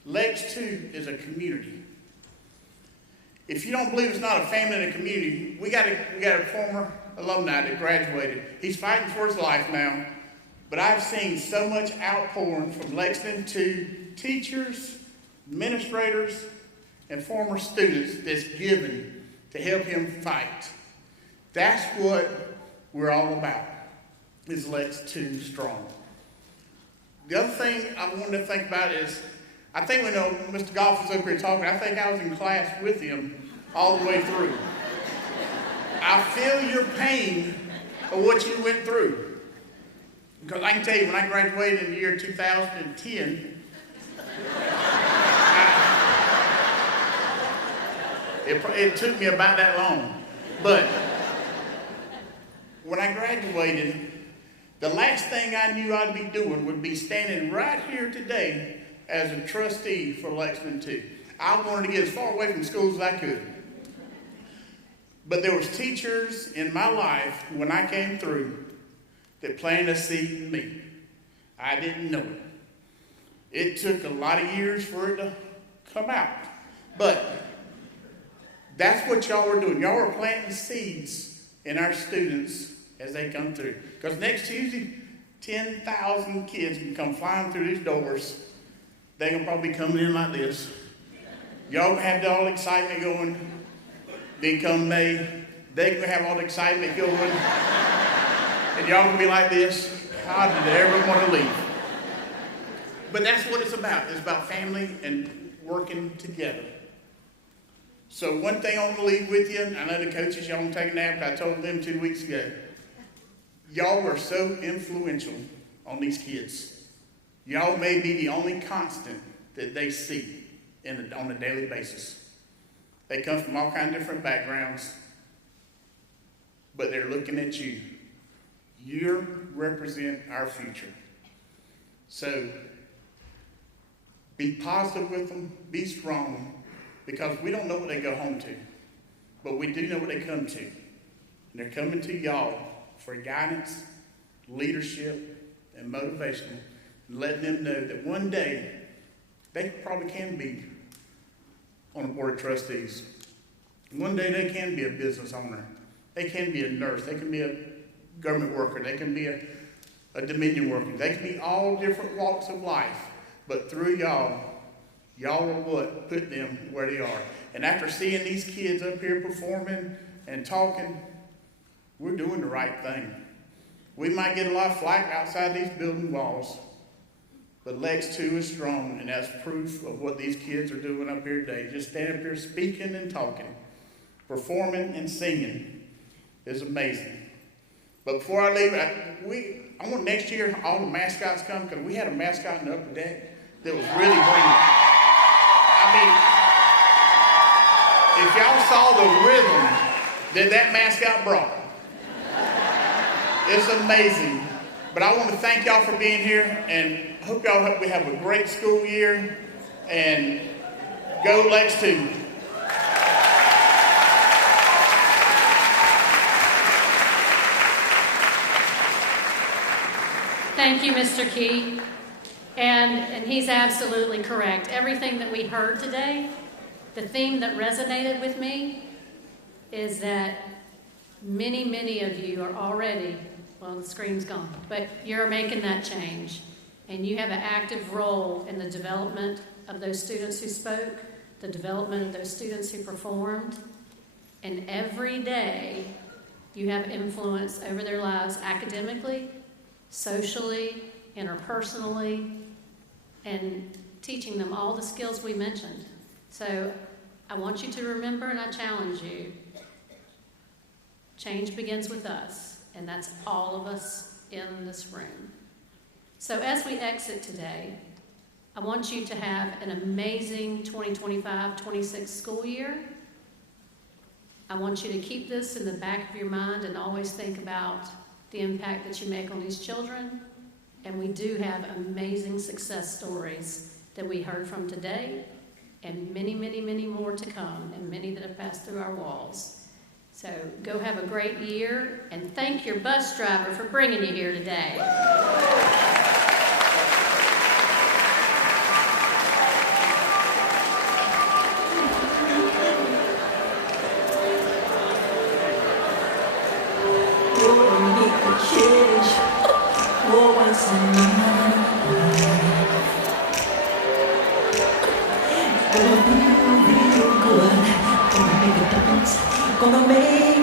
Lex 2 is a community. If you don't believe it's not a family and a community, we got a former alumni that graduated. He's fighting for his life now, but I've seen so much outpouring from Lexington to teachers, administrators, and former students that's given to help him fight. That's what we're all about, is Lex 2 strong. The other thing I wanted to think about is, I think when Mr. Goff was up here talking, I think I was in class with him all the way through. I feel your pain of what you went through. Because I can tell you, when I graduated in the year 2010, it took me about that long. But when I graduated, the last thing I knew I'd be doing would be standing right here today as a trustee for Lexington 2. I wanted to get as far away from schools as I could. But there was teachers in my life when I came through that planted a seed in me. I didn't know it. It took a lot of years for it to come out. But that's what y'all were doing. Y'all were planting seeds in our students as they come through. Because next Tuesday, 10,000 kids can come flying through these doors. They're going to probably be coming in like this. Y'all have all the excitement going. Then come May, they're going to have all the excitement going. And y'all going to be like this. How did they ever want to leave? But that's what it's about. It's about family and working together. So one thing I want to leave with you, I know the coaches, y'all want to take a nap, I told them 2 weeks ago. Y'all were so influential on these kids. Y'all may be the only constant that they see on a daily basis. They come from all kinds of different backgrounds, but they're looking at you. You represent our future. So be positive with them, be strong, because we don't know what they go home to, but we do know what they come to. And they're coming to y'all for guidance, leadership, and motivation, and letting them know that one day they probably can be on a board of trustees. One day they can be a business owner. They can be a nurse. They can be a government worker. They can be a Dominion worker. They can be all different walks of life. But through y'all are what put them where they are. And after seeing these kids up here performing and talking, we're doing the right thing. We might get a lot of flack outside these building walls, but Lex 2 is strong, and that's proof of what these kids are doing up here today. Just standing up here speaking and talking, performing and singing is amazing. But before I leave, I want next year all the mascots come, because we had a mascot in the upper deck that was really brilliant. I mean, if y'all saw the rhythm that mascot brought, it's amazing. But I want to thank y'all for being here, and hope we have a great school year, and go Lex 2. Thank you, Mr. Key. And he's absolutely correct. Everything that we heard today, the theme that resonated with me is that Many of you are already, well, the screen's gone, but you're making that change. And you have an active role in the development of those students who spoke, the development of those students who performed. And every day, you have influence over their lives academically, socially, interpersonally, and teaching them all the skills we mentioned. So I want you to remember, and I challenge you, change begins with us, and that's all of us in this room. So as we exit today, I want you to have an amazing 2025-26 school year. I want you to keep this in the back of your mind and always think about the impact that you make on these children. And we do have amazing success stories that we heard from today, and many more to come, and many that have passed through our walls. So go have a great year, and thank your bus driver for bringing you here today. Gonna make